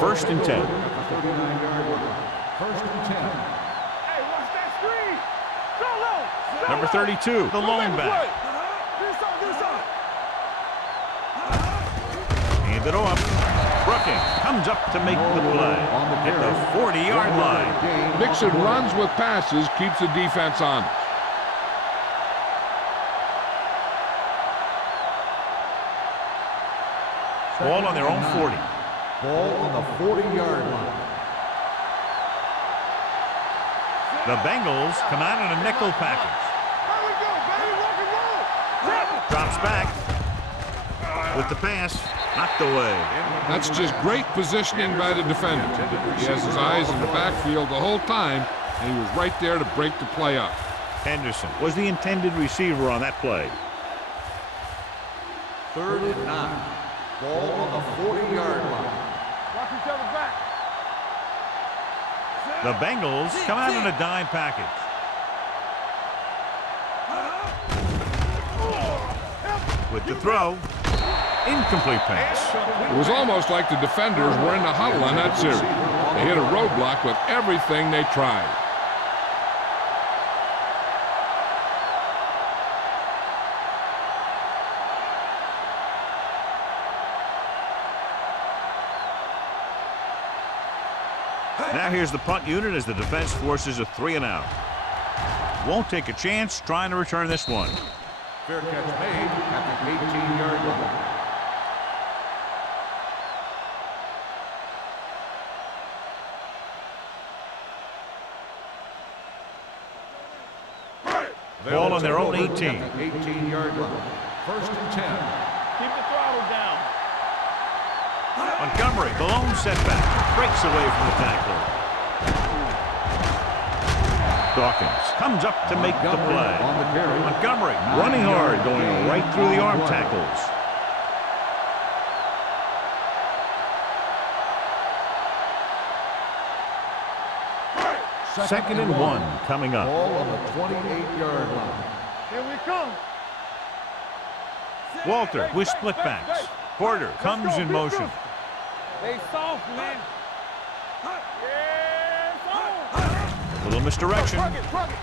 First and 10. 39-yard line. First and 10. Hey, watch that screen. Go low. Number 32, the lone back. Hand it off. Brooking comes up to make the play at the 40-yard line. Mixing runs with passes keeps the defense honest. Ball on their own 40. Ball on the 40-yard line. The Bengals come out in a nickel package. Drops back with the pass, knocked away. That's just great positioning by the defender. He has his eyes in the backfield the whole time, and he was right there to break the play up. Henderson was the intended receiver on that play. Third and 9. Ball on the 40-yard line. Watch each other back. The Bengals come out in a dime package. With the throw, incomplete pass. It was almost like the defenders were in the huddle on that series. They hit a roadblock with everything they tried. Now here's the punt unit as the defense forces a 3-and-out. Won't take a chance trying to return this one. Fair catch made at the 18-yard line. Ball on their own 18. 18-yard line. First and 10. Keep the throttle down. Montgomery, the lone setback, breaks away from the tackler. Dawkins comes up to make the play. On the carry. Montgomery running hard, going right through the arm tackles. Second and 1 coming up. Ball on the 28-yard line. Here we come. Walter with split backs. Porter comes in motion. They soft, man. Yeah, Little misdirection. Plug it.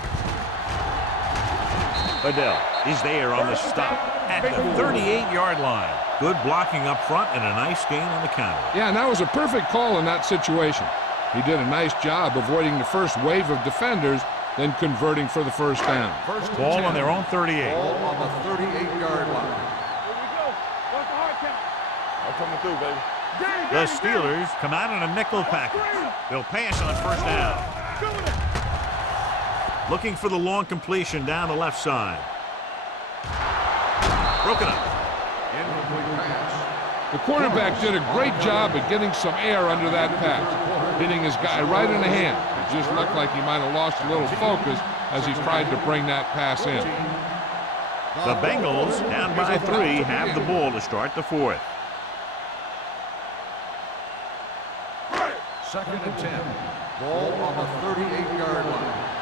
Adele is there on the stop at the 38-yard line. Good blocking up front and a nice gain on the counter. Yeah, and that was a perfect call in that situation. He did a nice job avoiding the first wave of defenders, then converting for the first down. First and Ball 10. on their own 38. Ball on the 38-yard line. Here we go. Watch the hard count. I'm coming through, baby. The Steelers come out in a nickel package. They'll pass on first down. Looking for the long completion down the left side. Broken up. Incomplete pass The quarterback did a great job of getting some air under that pass, hitting his guy right in the hand. It just looked like he might have lost a little focus as he tried to bring that pass in. The Bengals, down by 3, have the ball to start the 4th. 2nd and 10. Ball on the 38-yard line.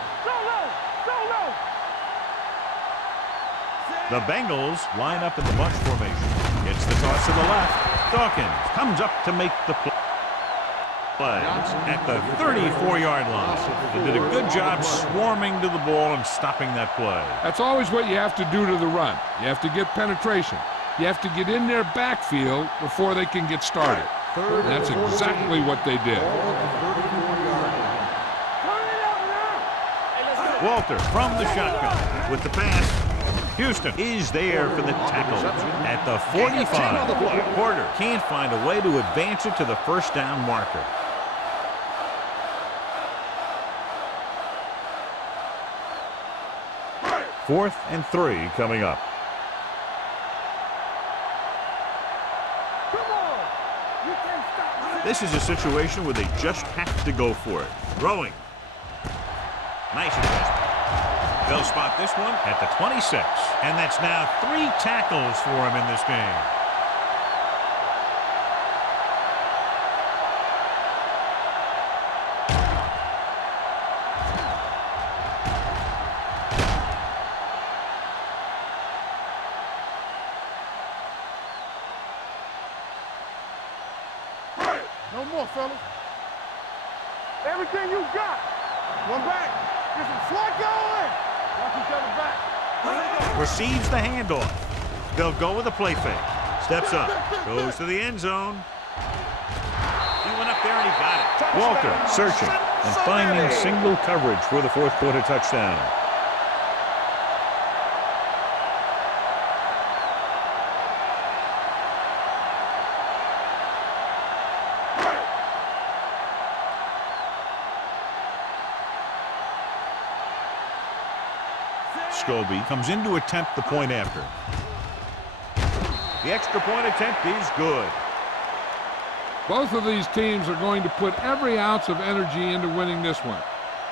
The Bengals line up in the bunch formation. It's the toss to the left. Dawkins comes up to make the play at the 34-yard line. They did a good job swarming to the ball and stopping that play. That's always what you have to do to the run. You have to get penetration. You have to get in their backfield before they can get started. And that's exactly what they did. Walter from the shotgun with the pass. Houston is there for the tackle at the 45. Porter can't find a way to advance it to the first down marker. Fourth and 3 coming up. This is a situation where they just have to go for it. Throwing. Nice adjustment. They'll spot this one at the 26. And that's now 3 tackles for him in this game. No more, fellas. Everything you got. One back. Get some swat going. Watch each other back. Receives the handoff. They'll go with a play fake. Steps up. Goes to the end zone. He went up there and he got it. Walter searching and finding single coverage for the 4th quarter touchdown. Scobie comes in to attempt the point after. The extra point attempt is good. Both of these teams are going to put every ounce of energy into winning this one.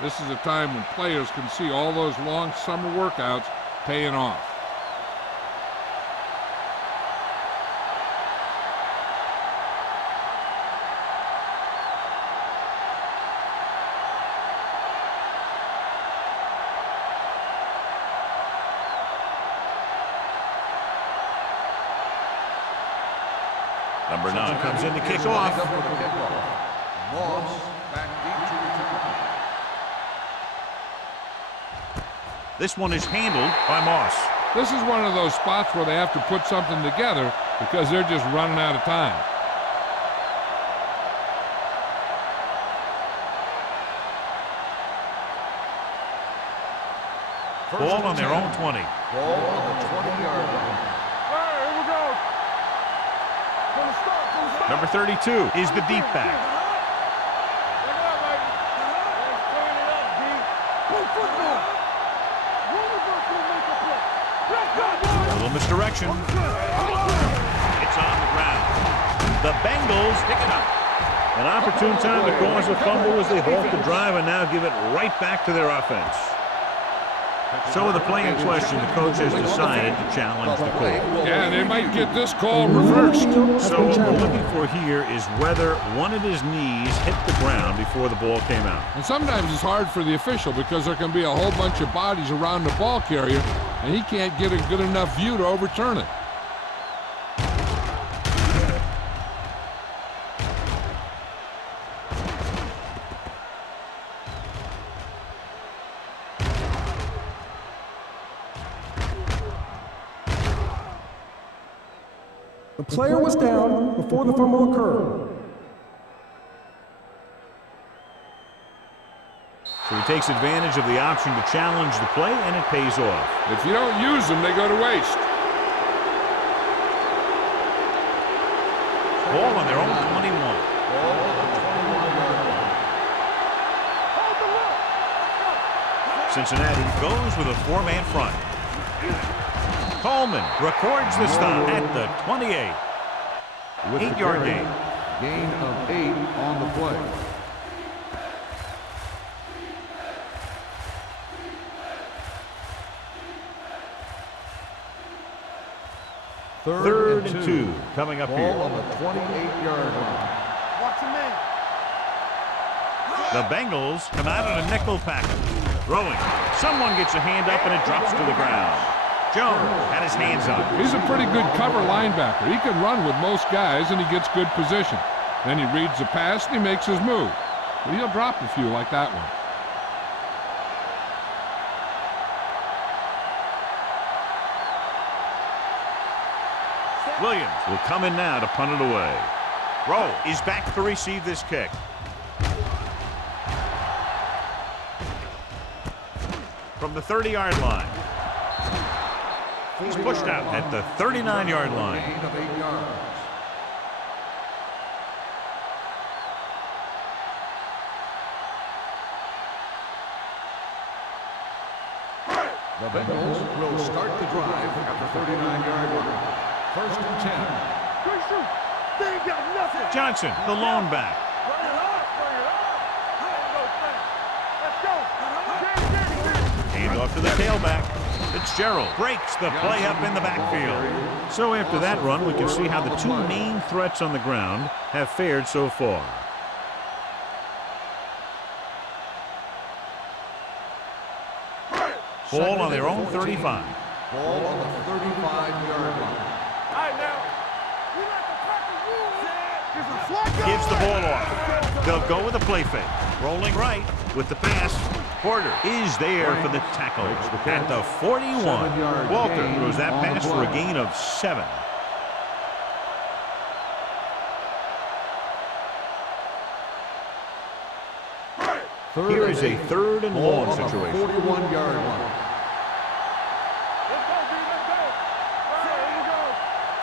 This is a time when players can see all those long summer workouts paying off. Number 9 comes in to kick off. Moss back deep to return. This one is handled by Moss. This is one of those spots where they have to put something together because they're just running out of time. Ball on their own 20. Ball on the 20-yard line. All right, here we go. Number 32 is the deep back. Check it out, baby. Let's turn it up, D. Play football. One of us will make a play. Let's go, boys. A little misdirection. It's on the ground. The Bengals pick it up. An opportune time to cause a fumble as they halt the drive and now give it right back to their offense. So with the play in question, the coach has decided to challenge the call. Yeah, they might get this call reversed. So what we're looking for here is whether one of his knees hit the ground before the ball came out. And sometimes it's hard for the official because there can be a whole bunch of bodies around the ball carrier, and he can't get a good enough view to overturn it. The player was down before the fumble occurred. So he takes advantage of the option to challenge the play, and it pays off. If you don't use them, they go to waste. Ball on their own 21. Ball on the 21-yard line. Cincinnati goes with a 4-man front. Coleman records the stop at the 28. with the 8-yard carry. gain. Gain of 8 on the play. Third and 2 coming up Ball here. on the 28-yard line. Watch your man. The Bengals come out in a nickel package. Throwing. Someone gets a hand up and it drops to the ground. Jones had his hands up. He's a pretty good cover linebacker. He can run with most guys, and he gets good position. Then he reads the pass, and he makes his move. But he'll drop a few like that one. Williams will come in now to punt it away. Rowe is back to receive this kick. From the 30-yard line. He's pushed out at the 39-yard line. Gain of 8 yards. The Bengals will start the drive at the 39-yard line. First and 10. They ain't got nothing. Johnson, the lone back. Bring it up. Bring it up. Let's go. Hand off to the tailback. Fitzgerald breaks the play up in the backfield. So after that run, we can see how the two main threats on the ground have fared so far. Ball on their own 35. Ball on the 35-yard line. All right, now. We like to practice rules. Give some slack. Gives the ball off. They'll go with a play fake. Rolling right with the pass. Porter is there for the tackle at the 41. Walter throws that pass for a gain of 7. Here is a third and long situation. 41-yard line. Let's go, B. Let's go. Here we go.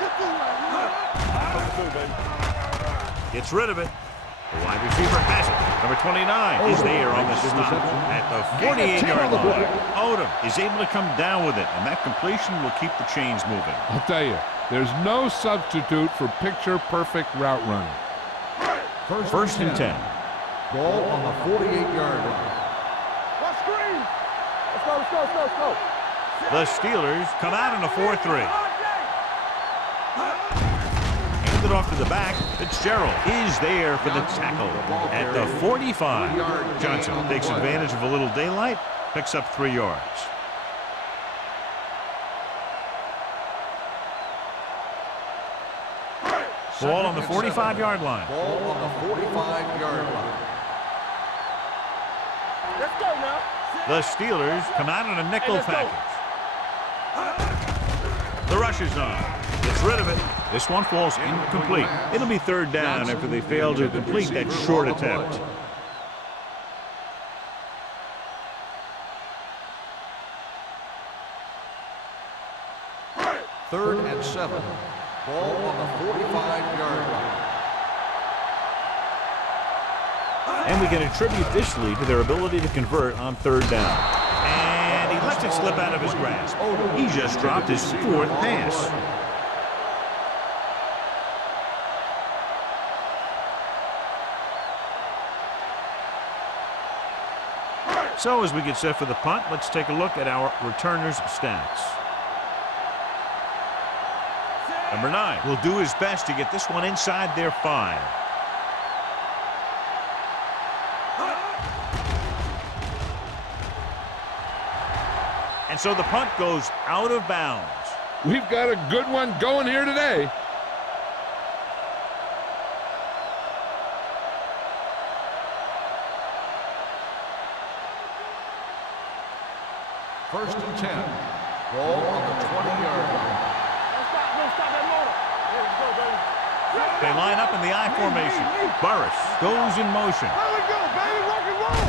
Get through, man. Gets rid of it. The wide receiver has it. Number 29 is there on the stop at the 48-yard line. Odom is able to come down with it, and that completion will keep the chains moving. I'll tell you, there's no substitute for picture-perfect route running. First and 10. Ball on the 48-yard line. Let's screen. Let's go, let's go, let's go, let's go. The Steelers come out in a 4-3. Handed off to the back. Fitzgerald is there for the tackle at the 45. Johnson takes advantage of a little daylight, picks up 3 yards. Ball on the 45-yard line. Ball on the 45-yard line. Let's go now. The Steelers come out in a nickel package. The rush is on. Gets rid of it. This one falls incomplete. It'll be third down after they fail to complete that short attempt. Third and 7. Ball on the 45-yard line. And we can attribute this lead to their ability to convert on third down. And he lets it slip out of his grasp. He just dropped his 4th pass. So as we get set for the punt, let's take a look at our returners' stats. Number 9 will do his best to get this one inside their 5. And so the punt goes out of bounds. We've got a good one going here today. First and 10. Ball on the 20-yard line. Stop that motor. There we go, baby. They line up in the I formation. Burris goes in motion. There we go, baby. Rock and roll.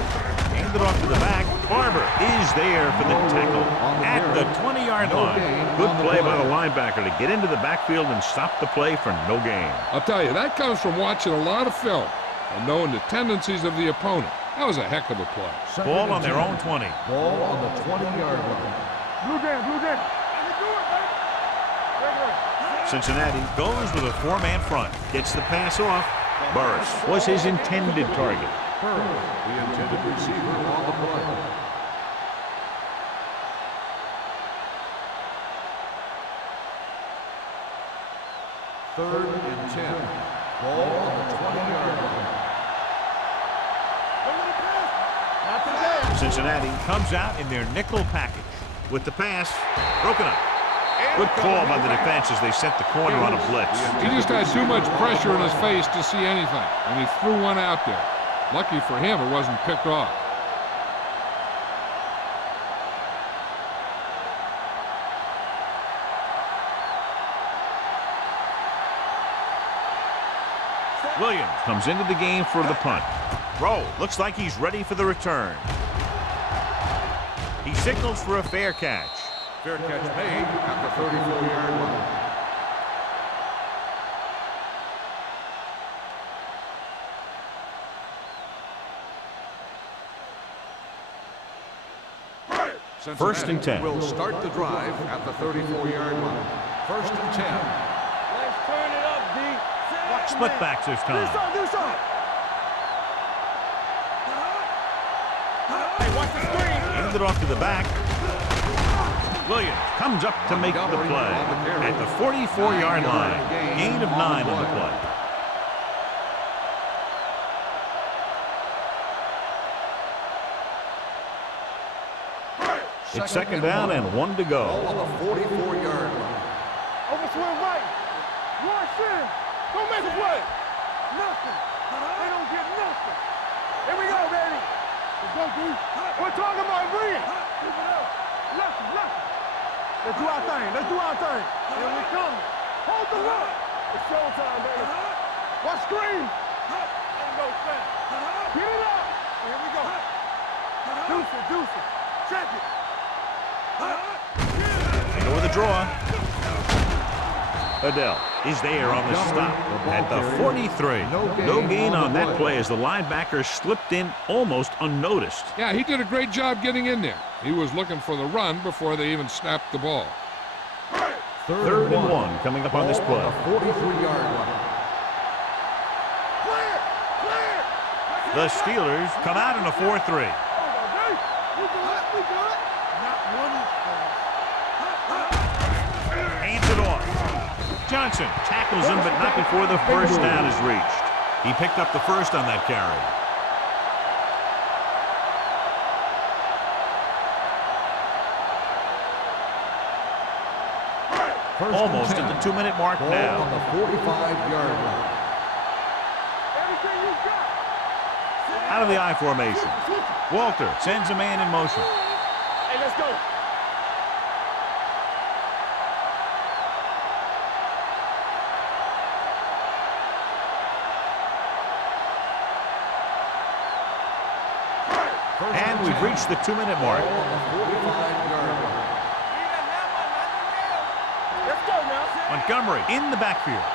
Handed off to the back. Barber is there for the tackle at the 20-yard line. Good play by the linebacker to get into the backfield and stop the play for no gain. I'll tell you, that comes from watching a lot of film and knowing the tendencies of the opponent. That was a heck of a play. Ball on their own 20. Ball on the 20-yard line. Blue jam, blue jam. Let me do it, baby. Right there. Cincinnati goes with a four-man front. Gets the pass off. Burris was his intended target. The intended receiver on the play. Third and 10. Ball on the 20-yard line. Cincinnati comes out in their nickel package. With the pass, broken up. Good call by the defense as they sent the corner on a blitz. He just had too much pressure in his face to see anything, and he threw one out there. Lucky for him, it wasn't picked off. Williams comes into the game for the punt. Rowe looks like he's ready for the return. He signals for a fair catch. Fair catch made at the 34-yard line. First and 10. Will start the drive at the 34-yard line. First and 10. Let's turn it up, D. Split backs this time. Do something. Hey, watch the screen. Handed off to the back. Williams comes up to make the play at the 44-yard line. Gain of 9 on the play. It's second down and 1 to go. On the 44-yard line. Overswing right. Rush in. Don't make a play. Nothing. They don't get nothing. Here we go, baby. Let's go, D. We're talking about Reed. Keep it up. Nothing. Let's do our thing. Here we come. Hold the look. It's showtime, baby. Watch screen. Ain't no fast. Get it up. Here we go. Deuce it. Check it. They go with the draw. Adele is there on the stop at the 43. No gain on that play as the linebacker slipped in almost unnoticed. Yeah, he did a great job getting in there. He was looking for the run before they even snapped the ball. Third and 1 coming up on this play. 43-yard line. The Steelers come out in a 4-3. Hands it off. Johnson tackles him, but not before the first down is reached. He picked up the first on that carry. Almost at the 2-minute mark now. On the 45-yard line. Out of the I formation. Walter sends a man in motion. Hey, let's go. And we've reached the 2-minute mark. On the 45-yard line. Let's go now. Montgomery in the backfield.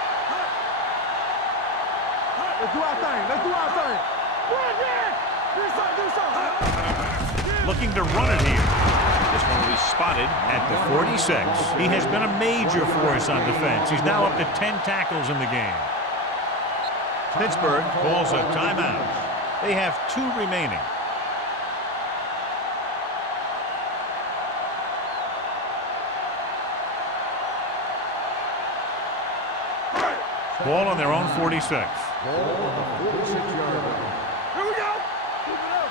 Let's do our thing. Do something. Looking to run it here. This one will be spotted at the 46. He has been a major force on defense. He's now up to 10 tackles in the game. Pittsburgh calls a timeout. They have 2 remaining. Ball on their own 46. Ball on the 46-yard line. Here we go. Keep it up.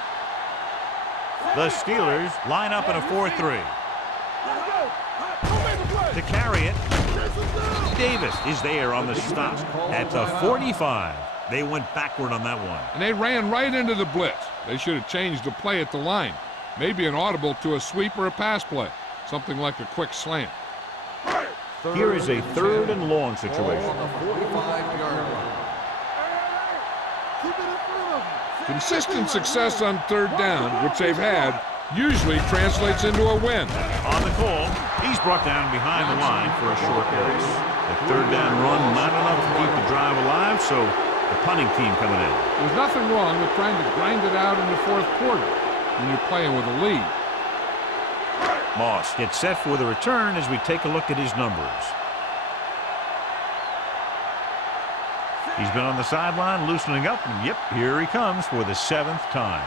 The Steelers line up in a 4-3. Let's go. Who made the play? To carry it, Davis is there on the stop at the 45. They went backward on that one. And they ran right into the blitz. They should have changed the play at the line. Maybe an audible to a sweep or a pass play. Something like a quick slant. Here is a 3rd and long Ball situation. on the 45-yard line. Keep it in front of him. Consistent success on 3rd down, which they've had, usually translates into a win. On the call, he's brought down behind the line for a short pass. The 3rd down run not enough to keep the drive alive, so the punting team coming in. There's nothing wrong with trying to grind it out in the 4th quarter when you're playing with a lead. Moss gets set for the return as we take a look at his numbers. He's been on the sideline loosening up, and yep, here he comes for the 7th time.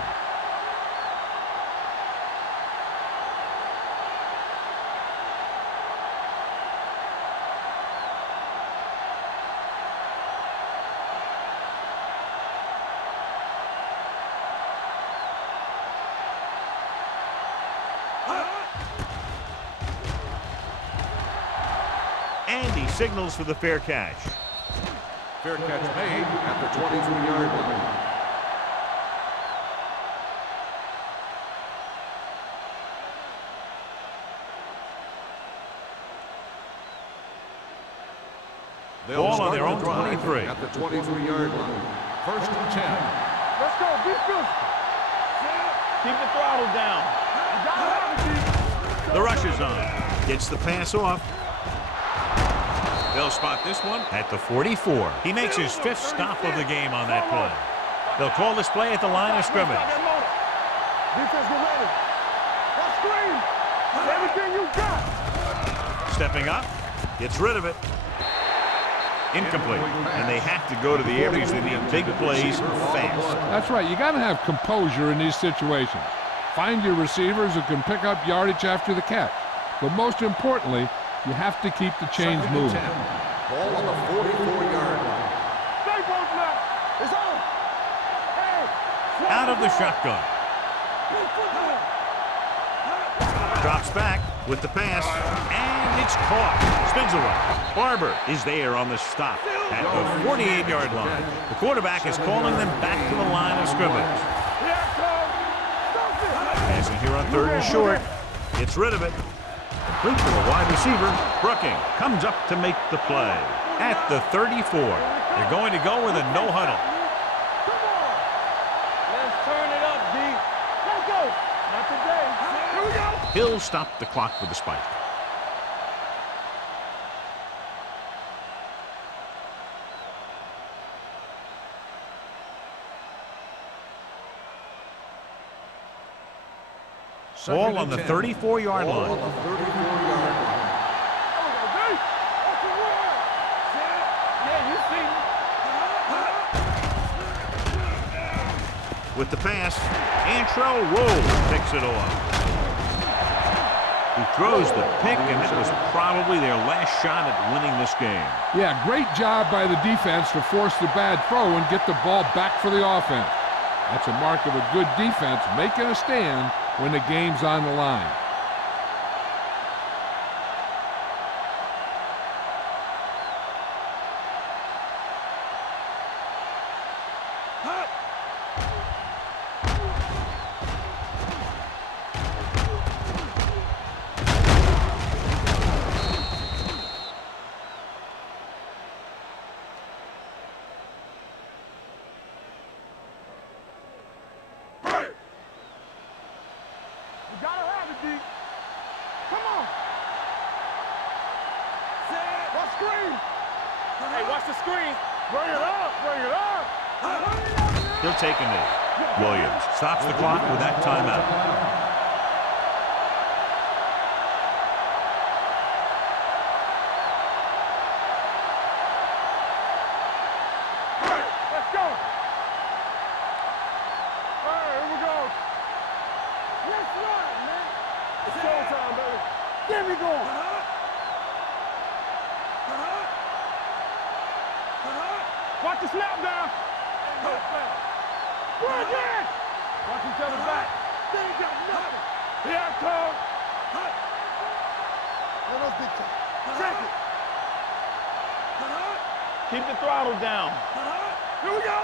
And he signals for the fair catch. Fair catch made at the 23-yard line. Ball on their own 23. At the 23-yard line. 1st and 10. Let's go. Be physical. Keep the throttle down. You got it. The rush is on. Gets the pass off. They'll spot this one at the 44. He makes his 5th stop of the game on that play. They'll call this play at the line of scrimmage. Defense, get ready. Let's screen. Everything you got. Stepping up. Gets rid of it. Incomplete. And they have to go to the areas that need big plays fast. That's right. You got to have composure in these situations. Find your receivers who can pick up yardage after the catch. But most importantly, you have to keep the chains moving. Ball on the 44-yard line. Stay close now. It's on. Hey. Out of the shotgun. Drops back with the pass, and it's caught. Spins away. Barber is there on the stop at the 48-yard line. The quarterback is calling them back to the line of scrimmage. Passing here on 3rd and short. Gets rid of it. Complete to the wide receiver. Brooking comes up to make the play at the 34. They're going to go with a no huddle. Let's turn it up, D. Let's go. Not today. Here we go. He'll stop the clock with the spike. Ball on the 34-yard line. On the 34-yard line. With the pass, Antrell Roll picks it off. He throws the pick, and that was probably their last shot at winning this game. Yeah, great job by the defense to force the bad throw and get the ball back for the offense. That's a mark of a good defense making a stand when the game's on the line. He'll take a knee. Williams stops the clock with that timeout. Let's go. All right, here we go. Let's run, man. It's showtime, baby. Get me going. Watch the snap down. We're again. Watch each other back. They ain't got nothing. Here I come. Let us big time. Check it. Keep the throttle down. Here we go.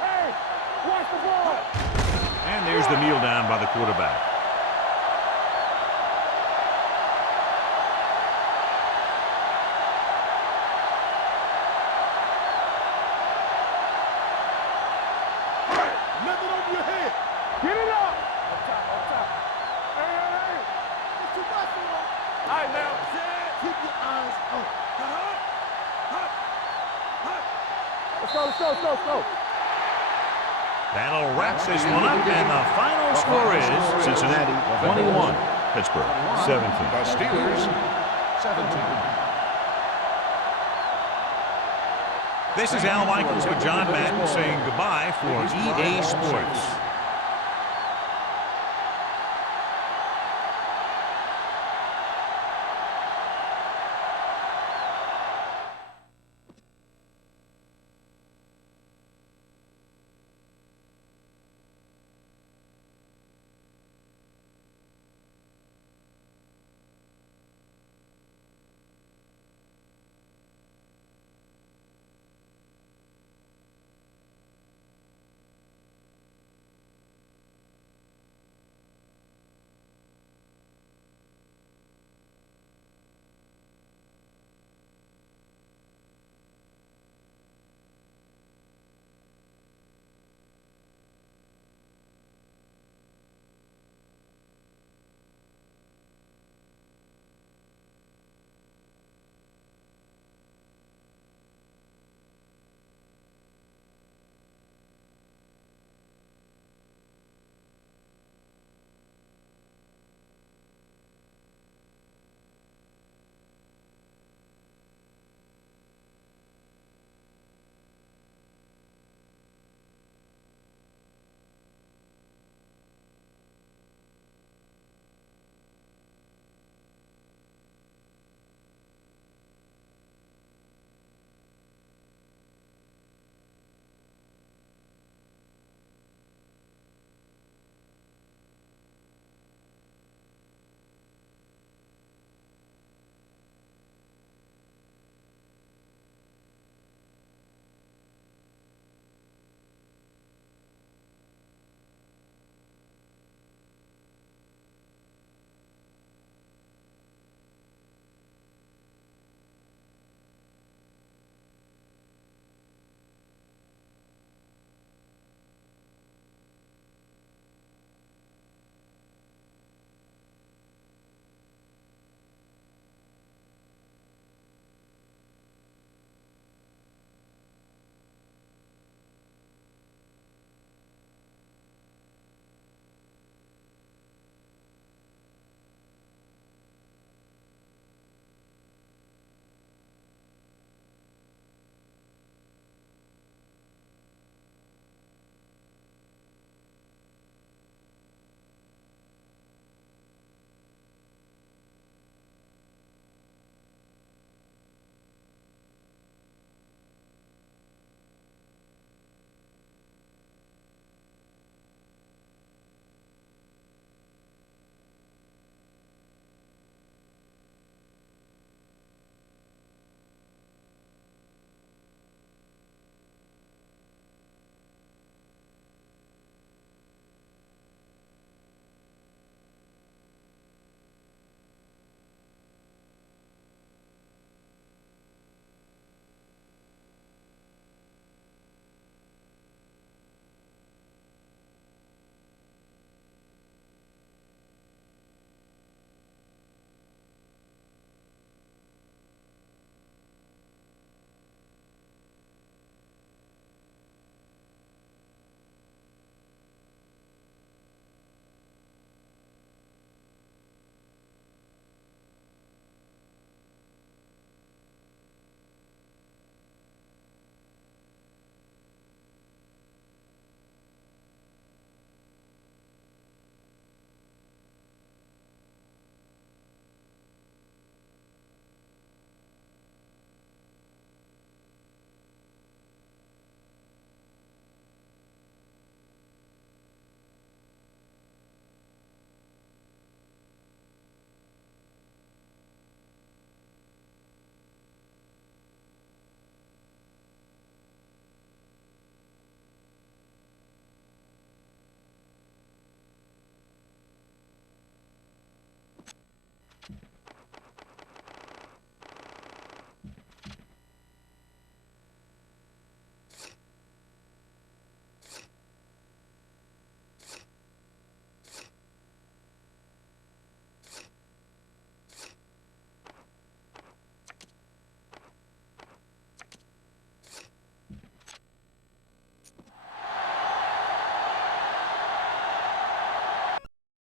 Hey, watch the ball. And there's the kneel down by the quarterback. Get it up! Up top. Hey. It's too much for him. All right, now. Keep your eyes on. Let's go. That'll wrap this one up, and the final score is Cincinnati 21, Pittsburgh 17. The Steelers 17. This is Al Michaels with John Madden saying goodbye for EA Sports.